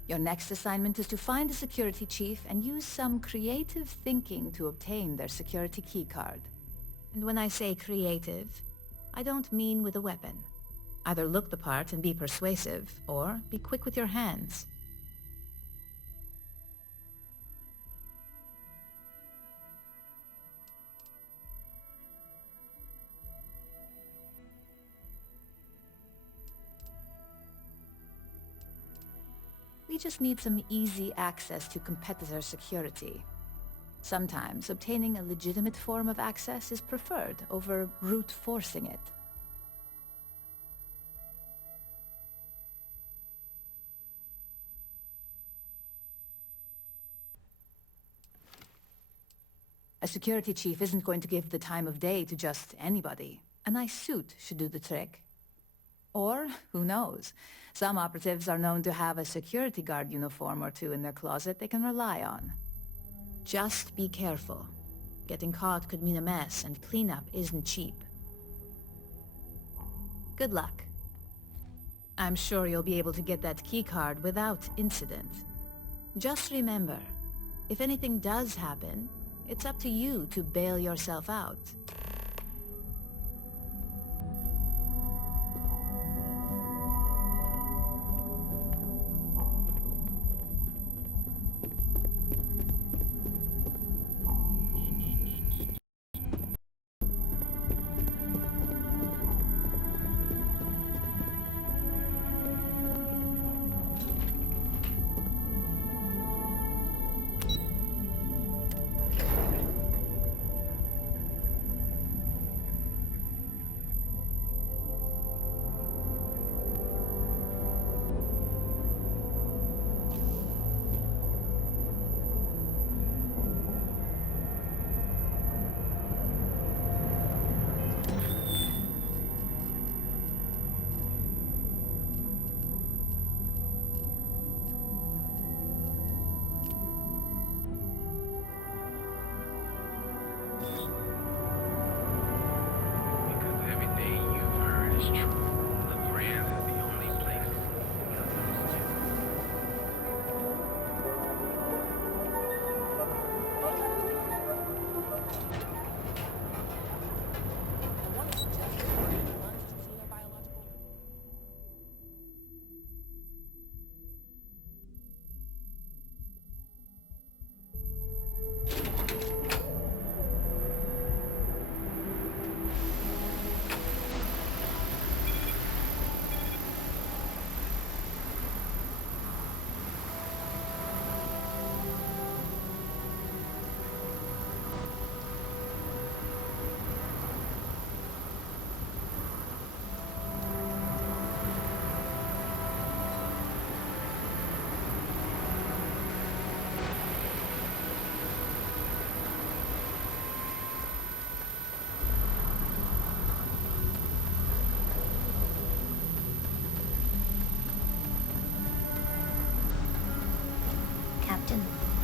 Your next assignment is to find a security chief and use some creative thinking to obtain their security keycard. And when I say creative, I don't mean with a weapon. Either look the part and be persuasive, or be quick with your hands. We just need some easy access to competitor security. Sometimes obtaining a legitimate form of access is preferred over brute forcing it. A security chief isn't going to give the time of day to just anybody. A nice suit should do the trick. Or, who knows, some operatives are known to have a security guard uniform or two in their closet they can rely on. Just be careful. Getting caught could mean a mess, and cleanup isn't cheap. Good luck. I'm sure you'll be able to get that keycard without incident. Just remember, if anything does happen, it's up to you to bail yourself out.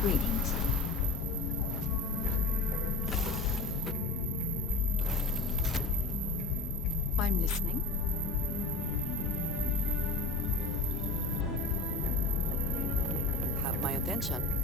Greetings. I'm listening. Have my attention.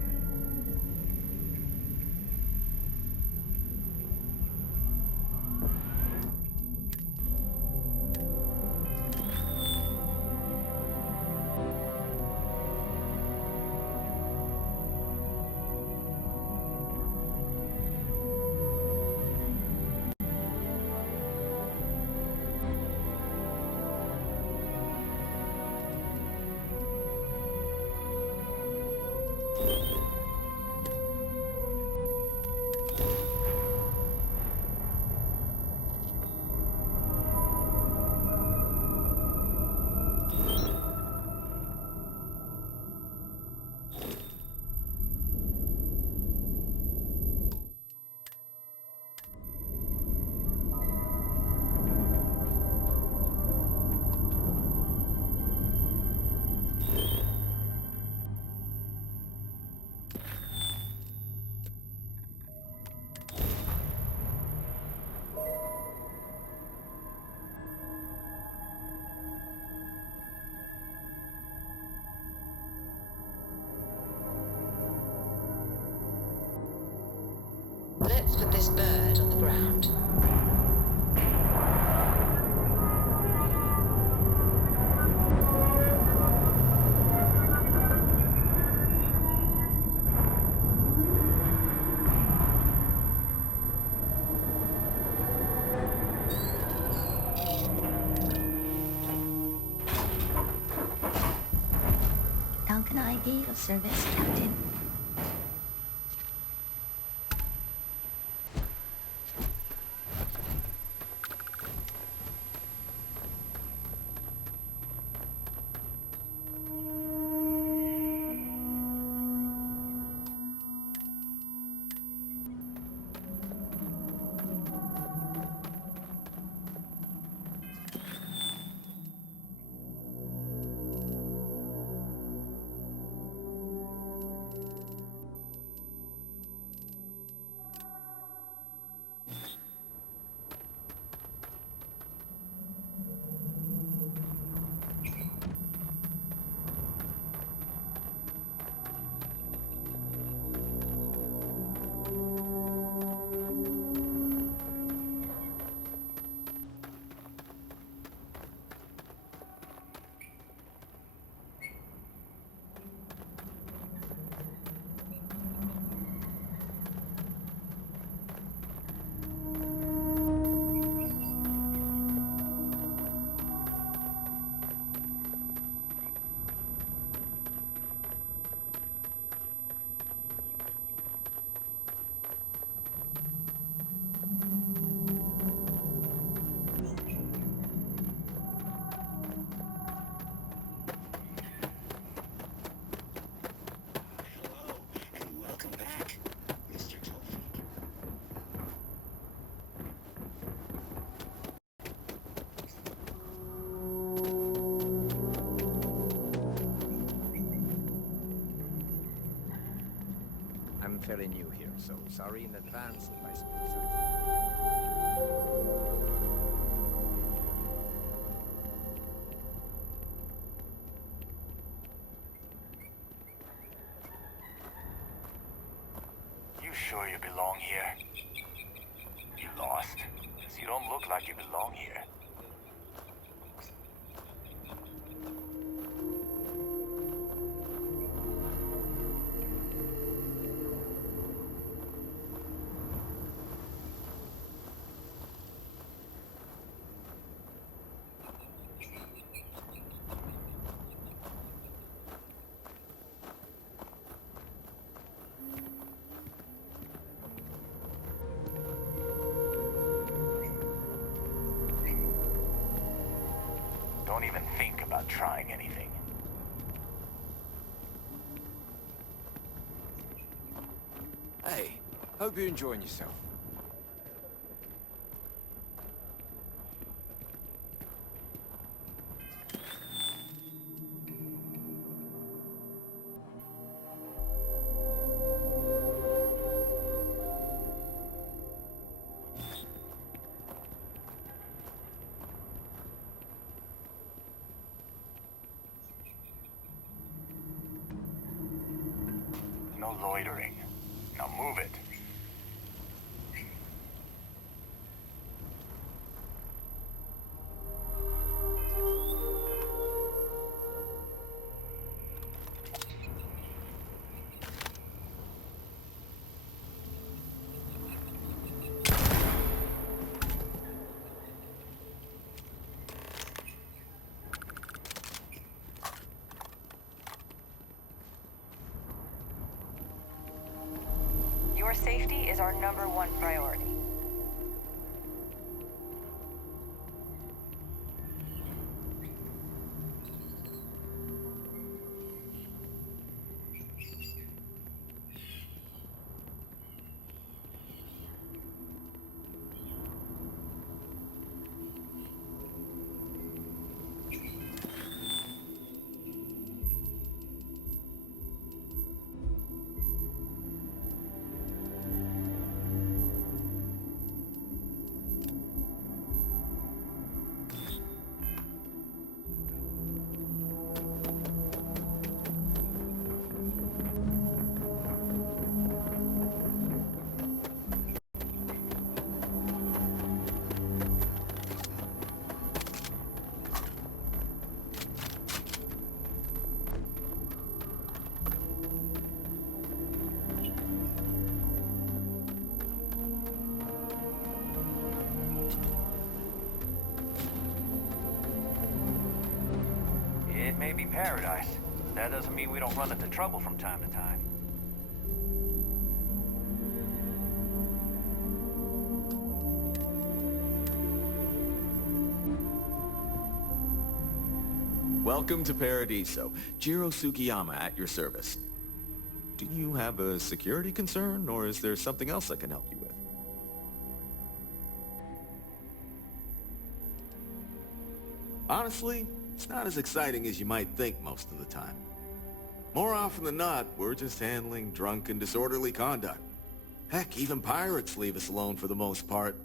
Let's put this bird on the ground. How can I be of service, Captain? I'm fairly new here, so sorry in advance if I speak something. You sure you belong here? You lost? 'Cause you don't look like you belong here. Don't even think about trying anything. Hey, hope you're enjoying yourself. No loitering. Now move it. Your safety is our #1 priority. It may be paradise. That doesn't mean we don't run into trouble from time to time. Welcome to Paradiso. Jiro Sugiyama at your service. Do you have a security concern, or is there something else I can help you with? Honestly, it's not as exciting as you might think most of the time. More often than not, we're just handling drunk and disorderly conduct. Heck, even pirates leave us alone for the most part.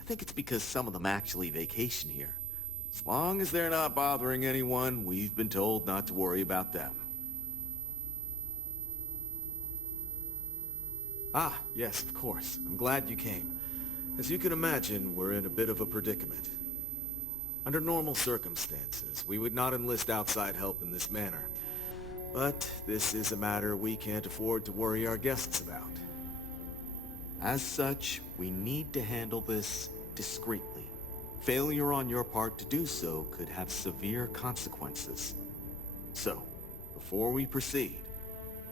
I think it's because some of them actually vacation here. As long as they're not bothering anyone, we've been told not to worry about them. Ah, yes, of course. I'm glad you came. As you can imagine, we're in a bit of a predicament. Under normal circumstances, we would not enlist outside help in this manner. But this is a matter we can't afford to worry our guests about. As such, we need to handle this discreetly. Failure on your part to do so could have severe consequences. So, before we proceed,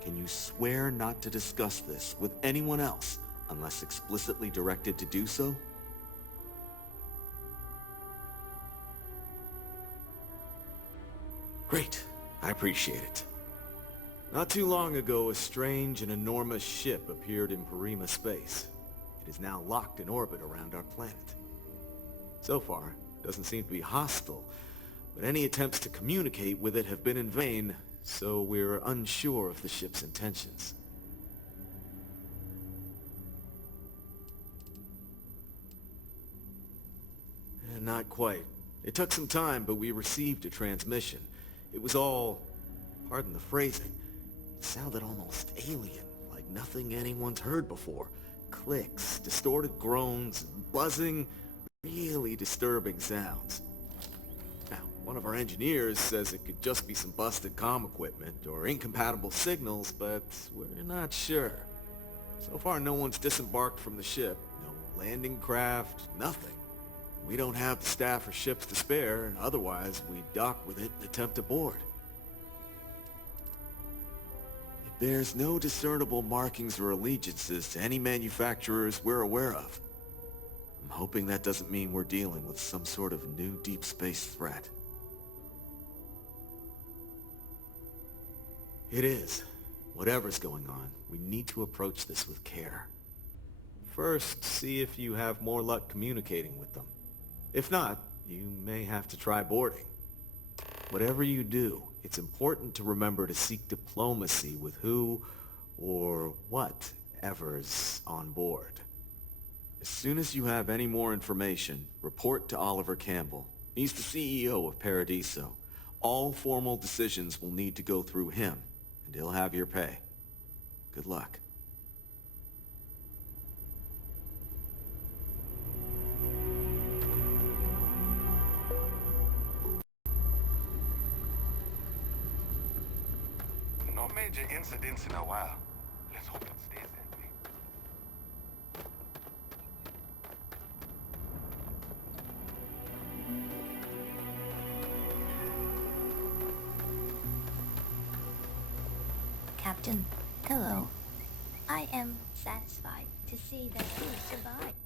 can you swear not to discuss this with anyone else unless explicitly directed to do so? Great. I appreciate it. Not too long ago, a strange and enormous ship appeared in Parima space. It is now locked in orbit around our planet. So far, it doesn't seem to be hostile, but any attempts to communicate with it have been in vain, so we're unsure of the ship's intentions. Not quite. It took some time, but we received a transmission. It was all, pardon the phrasing, it sounded almost alien, like nothing anyone's heard before. Clicks, distorted groans, buzzing, really disturbing sounds. Now, one of our engineers says it could just be some busted comm equipment or incompatible signals, but we're not sure. So far, no one's disembarked from the ship, no landing craft, nothing. We don't have the staff or ships to spare, otherwise we'd dock with it and attempt to board. It bears no discernible markings or allegiances to any manufacturers we're aware of. I'm hoping that doesn't mean we're dealing with some sort of new deep space threat. It is. Whatever's going on, we need to approach this with care. First, see if you have more luck communicating with them. If not, you may have to try boarding. Whatever you do, it's important to remember to seek diplomacy with who or whatever's on board. As soon as you have any more information, report to Oliver Campbell. He's the CEO of Paradiso. All formal decisions will need to go through him, and he'll have your pay. Good luck. No major incidents in a while. Let's hope it stays that way. Captain, hello. I am satisfied to see that you survived.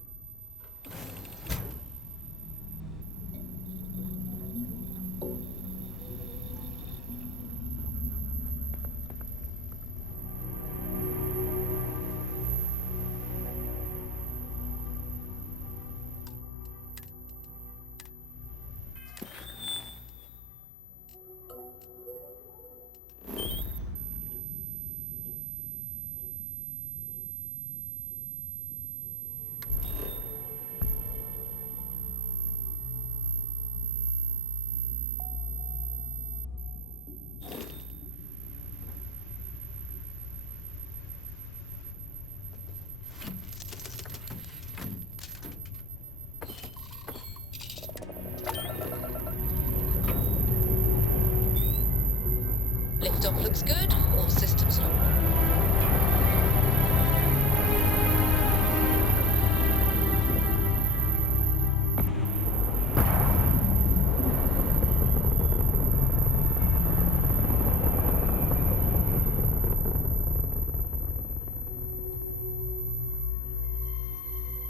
Liftoff looks good. All systems normal.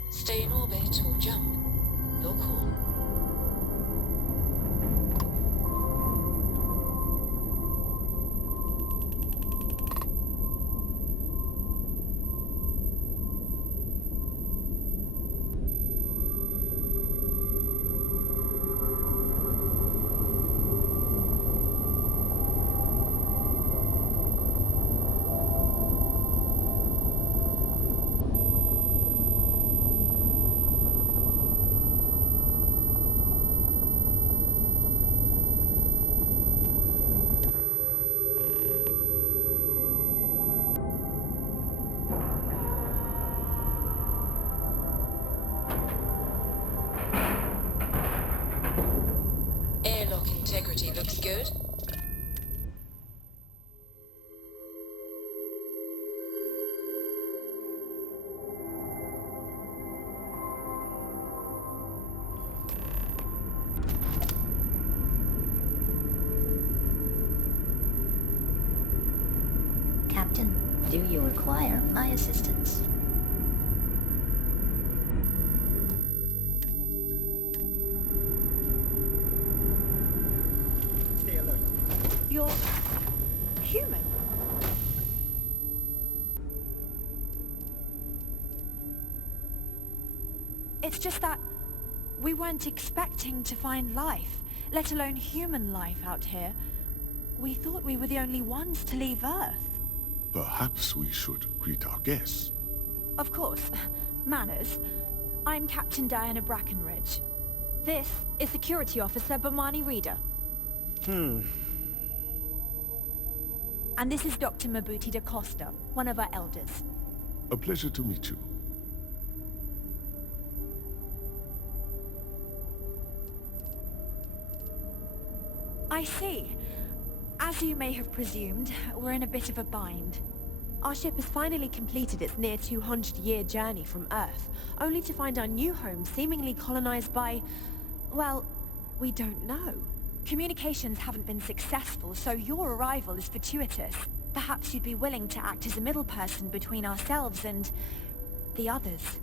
Stay in orbit or jump. Your call. Airlock integrity looks good. Captain, do you require my assistance? Stay alert. You're human. It's just that we weren't expecting to find life, let alone human life out here. We thought we were the only ones to leave Earth. Perhaps we should greet our guests. Of course. Manners. I'm Captain Diana Brackenridge. This is Security Officer Bomani Reader. And this is Dr. Mabuti da Costa, one of our elders. A pleasure to meet you. I see. As you may have presumed, we're in a bit of a bind. Our ship has finally completed its near 200-year journey from Earth, only to find our new home seemingly colonized by... well, we don't know. Communications haven't been successful, so your arrival is fortuitous. Perhaps you'd be willing to act as a middle person between ourselves and... the others.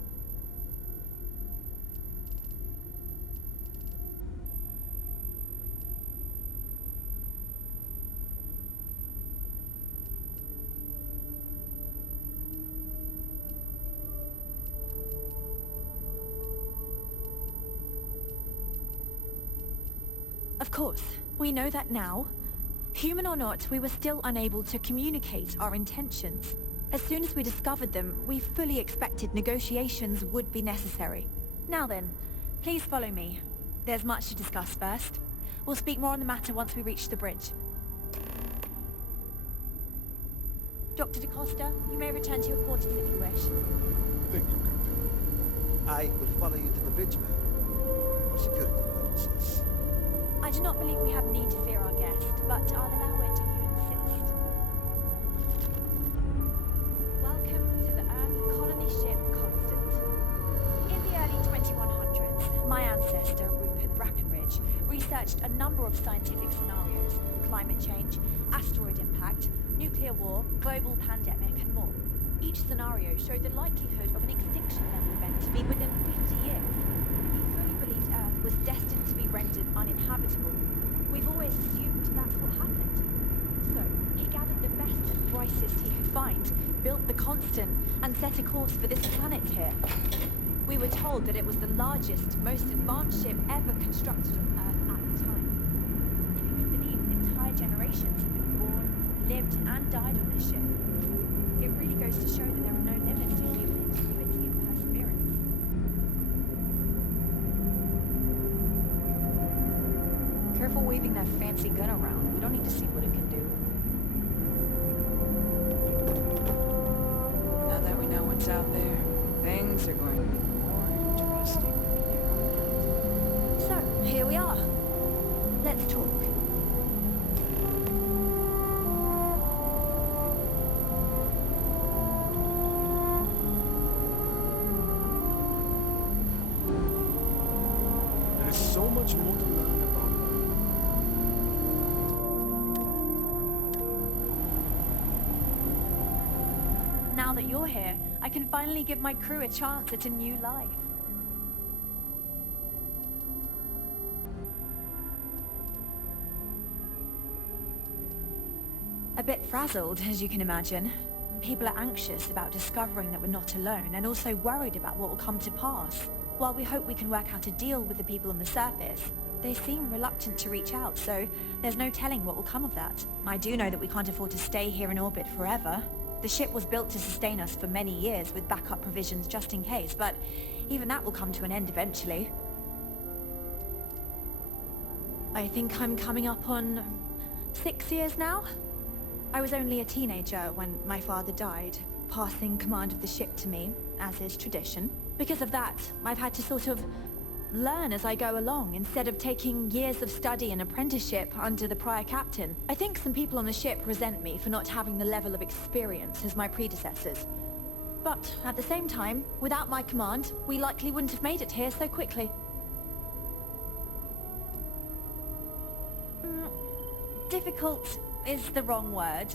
Of course, we know that now. Human or not, we were still unable to communicate our intentions. As soon as we discovered them, we fully expected negotiations would be necessary. Now then, please follow me. There's much to discuss first. We'll speak more on the matter once we reach the bridge. Dr. DaCosta, you may return to your quarters if you wish. Thank you, Captain. I will follow you to the bridge, ma'am. For security purposes. I do not believe we have need to fear our guest, but I'll allow it if you insist. Welcome to the Earth colony ship Constant. In the early 2100s, my ancestor, Rupert Brackenridge, researched a number of scientific scenarios: climate change, asteroid impact, nuclear war, global pandemic, and more. Each scenario showed the likelihood of an extinction-level event to be within 50 years. He fully believed Earth was destined to be rendered uninhabitable. We've always assumed that's what happened. So, he gathered the best and brightest he could find, built the Constant, and set a course for this planet here. We were told that it was the largest, most advanced ship ever constructed on Earth at the time. If you can believe, entire generations have been born, lived, and died on this ship. It really goes to show that there are no limits to human ingenuity and perseverance. Careful waving that fancy gun around. We don't need to see what it can do. Now that we know what's out there, things are going to be more interesting from here on out. So, here we are. Let's talk. There's so much more to learn about it. Now that you're here, I can finally give my crew a chance at a new life. A bit frazzled, as you can imagine. People are anxious about discovering that we're not alone, and also worried about what will come to pass. While we hope we can work out a deal with the people on the surface, they seem reluctant to reach out, so there's no telling what will come of that. I do know that we can't afford to stay here in orbit forever. The ship was built to sustain us for many years with backup provisions just in case, but even that will come to an end eventually. I think I'm coming up on 6 years now. I was only a teenager when my father died, passing command of the ship to me, as is tradition. Because of that, I've had to sort of learn as I go along, instead of taking years of study and apprenticeship under the prior captain. I think some people on the ship resent me for not having the level of experience as my predecessors. But at the same time, without my command, we likely wouldn't have made it here so quickly. Difficult is the wrong word.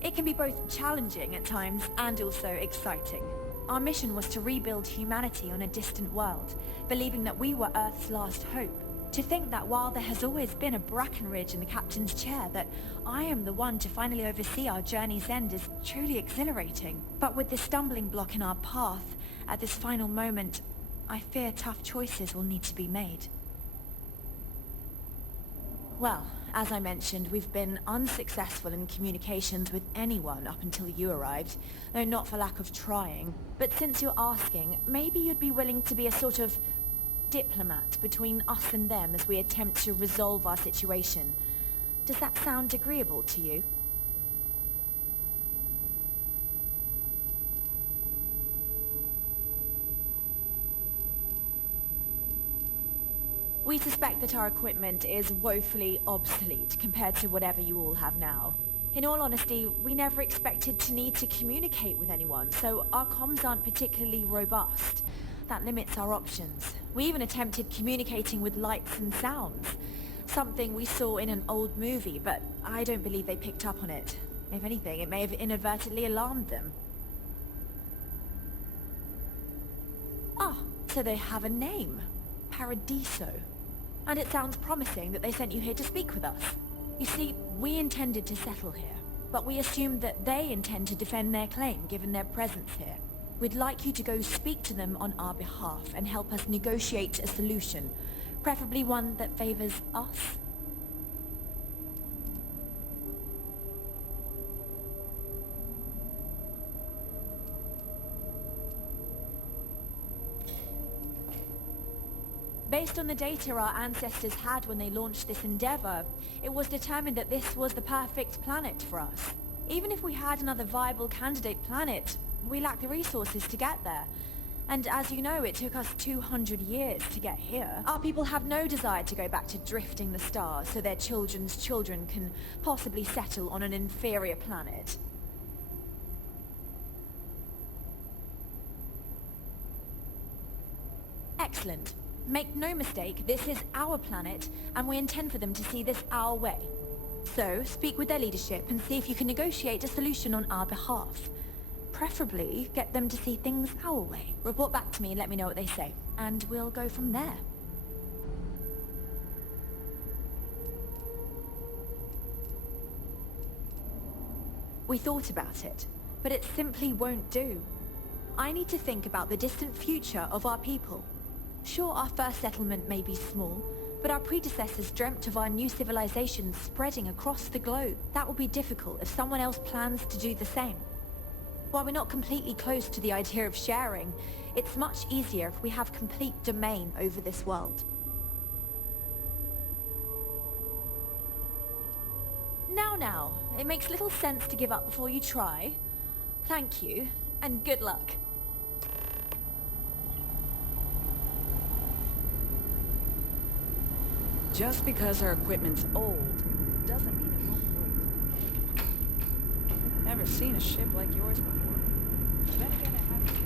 It can be both challenging at times and also exciting. Our mission was to rebuild humanity on a distant world, believing that we were Earth's last hope. To think that while there has always been a Brackenridge in the captain's chair, that I am the one to finally oversee our journey's end is truly exhilarating. But with this stumbling block in our path, at this final moment, I fear tough choices will need to be made. Well, as I mentioned, we've been unsuccessful in communications with anyone up until you arrived, though not for lack of trying. But since you're asking, maybe you'd be willing to be a sort of diplomat between us and them as we attempt to resolve our situation. Does that sound agreeable to you? We suspect that our equipment is woefully obsolete compared to whatever you all have now. In all honesty, we never expected to need to communicate with anyone, so our comms aren't particularly robust. That limits our options. We even attempted communicating with lights and sounds, something we saw in an old movie, but I don't believe they picked up on it. If anything, it may have inadvertently alarmed them. Ah, so they have a name. Paradiso. And it sounds promising that they sent you here to speak with us. You see, we intended to settle here, but we assumed that they intend to defend their claim given their presence here. We'd like you to go speak to them on our behalf and help us negotiate a solution, preferably one that favors us. Based on the data our ancestors had when they launched this endeavor, it was determined that this was the perfect planet for us. Even if we had another viable candidate planet, we lack the resources to get there. And as you know, it took us 200 years to get here. Our people have no desire to go back to drifting the stars so their children's children can possibly settle on an inferior planet. Excellent. Make no mistake, this is our planet, and we intend for them to see this our way. So, speak with their leadership and see if you can negotiate a solution on our behalf. Preferably, get them to see things our way. Report back to me and let me know what they say, and we'll go from there. We thought about it, but it simply won't do. I need to think about the distant future of our people. Sure, our first settlement may be small, but our predecessors dreamt of our new civilization spreading across the globe. That will be difficult if someone else plans to do the same. While we're not completely close to the idea of sharing, it's much easier if we have complete domain over this world. Now, it makes little sense to give up before you try. Thank you, and good luck. Just because our equipment's old doesn't mean it won't work. Never seen a ship like yours before. Then again, it happens.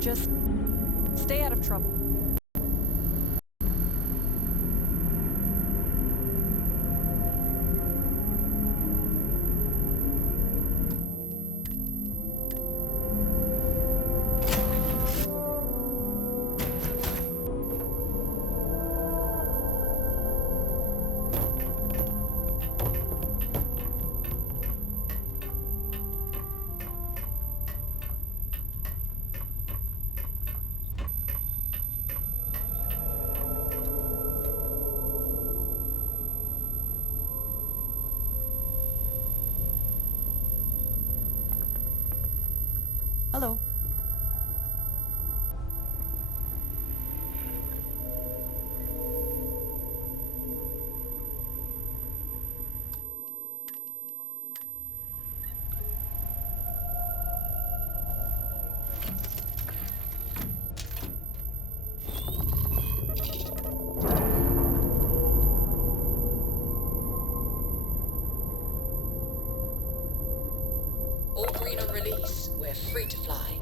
Just stay out of trouble. Hello. All green on release. We're free to fly.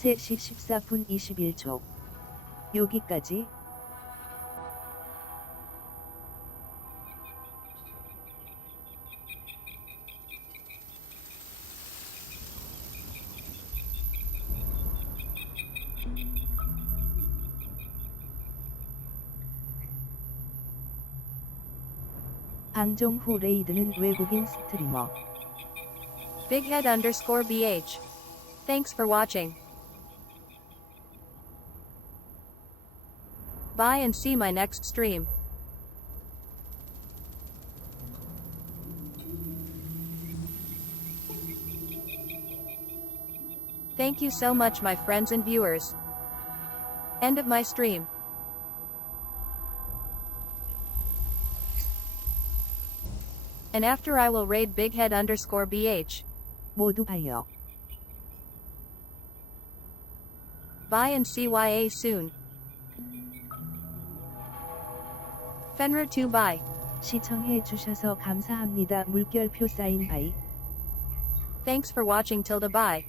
시 14분 21초. 여기까지. 방종 후 레이드는 외국인 스트리머. Bighead_BH. Thanks for watching. Bye and see my next stream. Thank you so much, my friends and viewers. End of my stream. And after I will raid bighead_bh. 모두 봐요. Bye and CYA soon. Fenrir 2 bye. 시청해 주셔서 감사합니다. 물결표 사인 바이. Thanks for watching Tilda bye.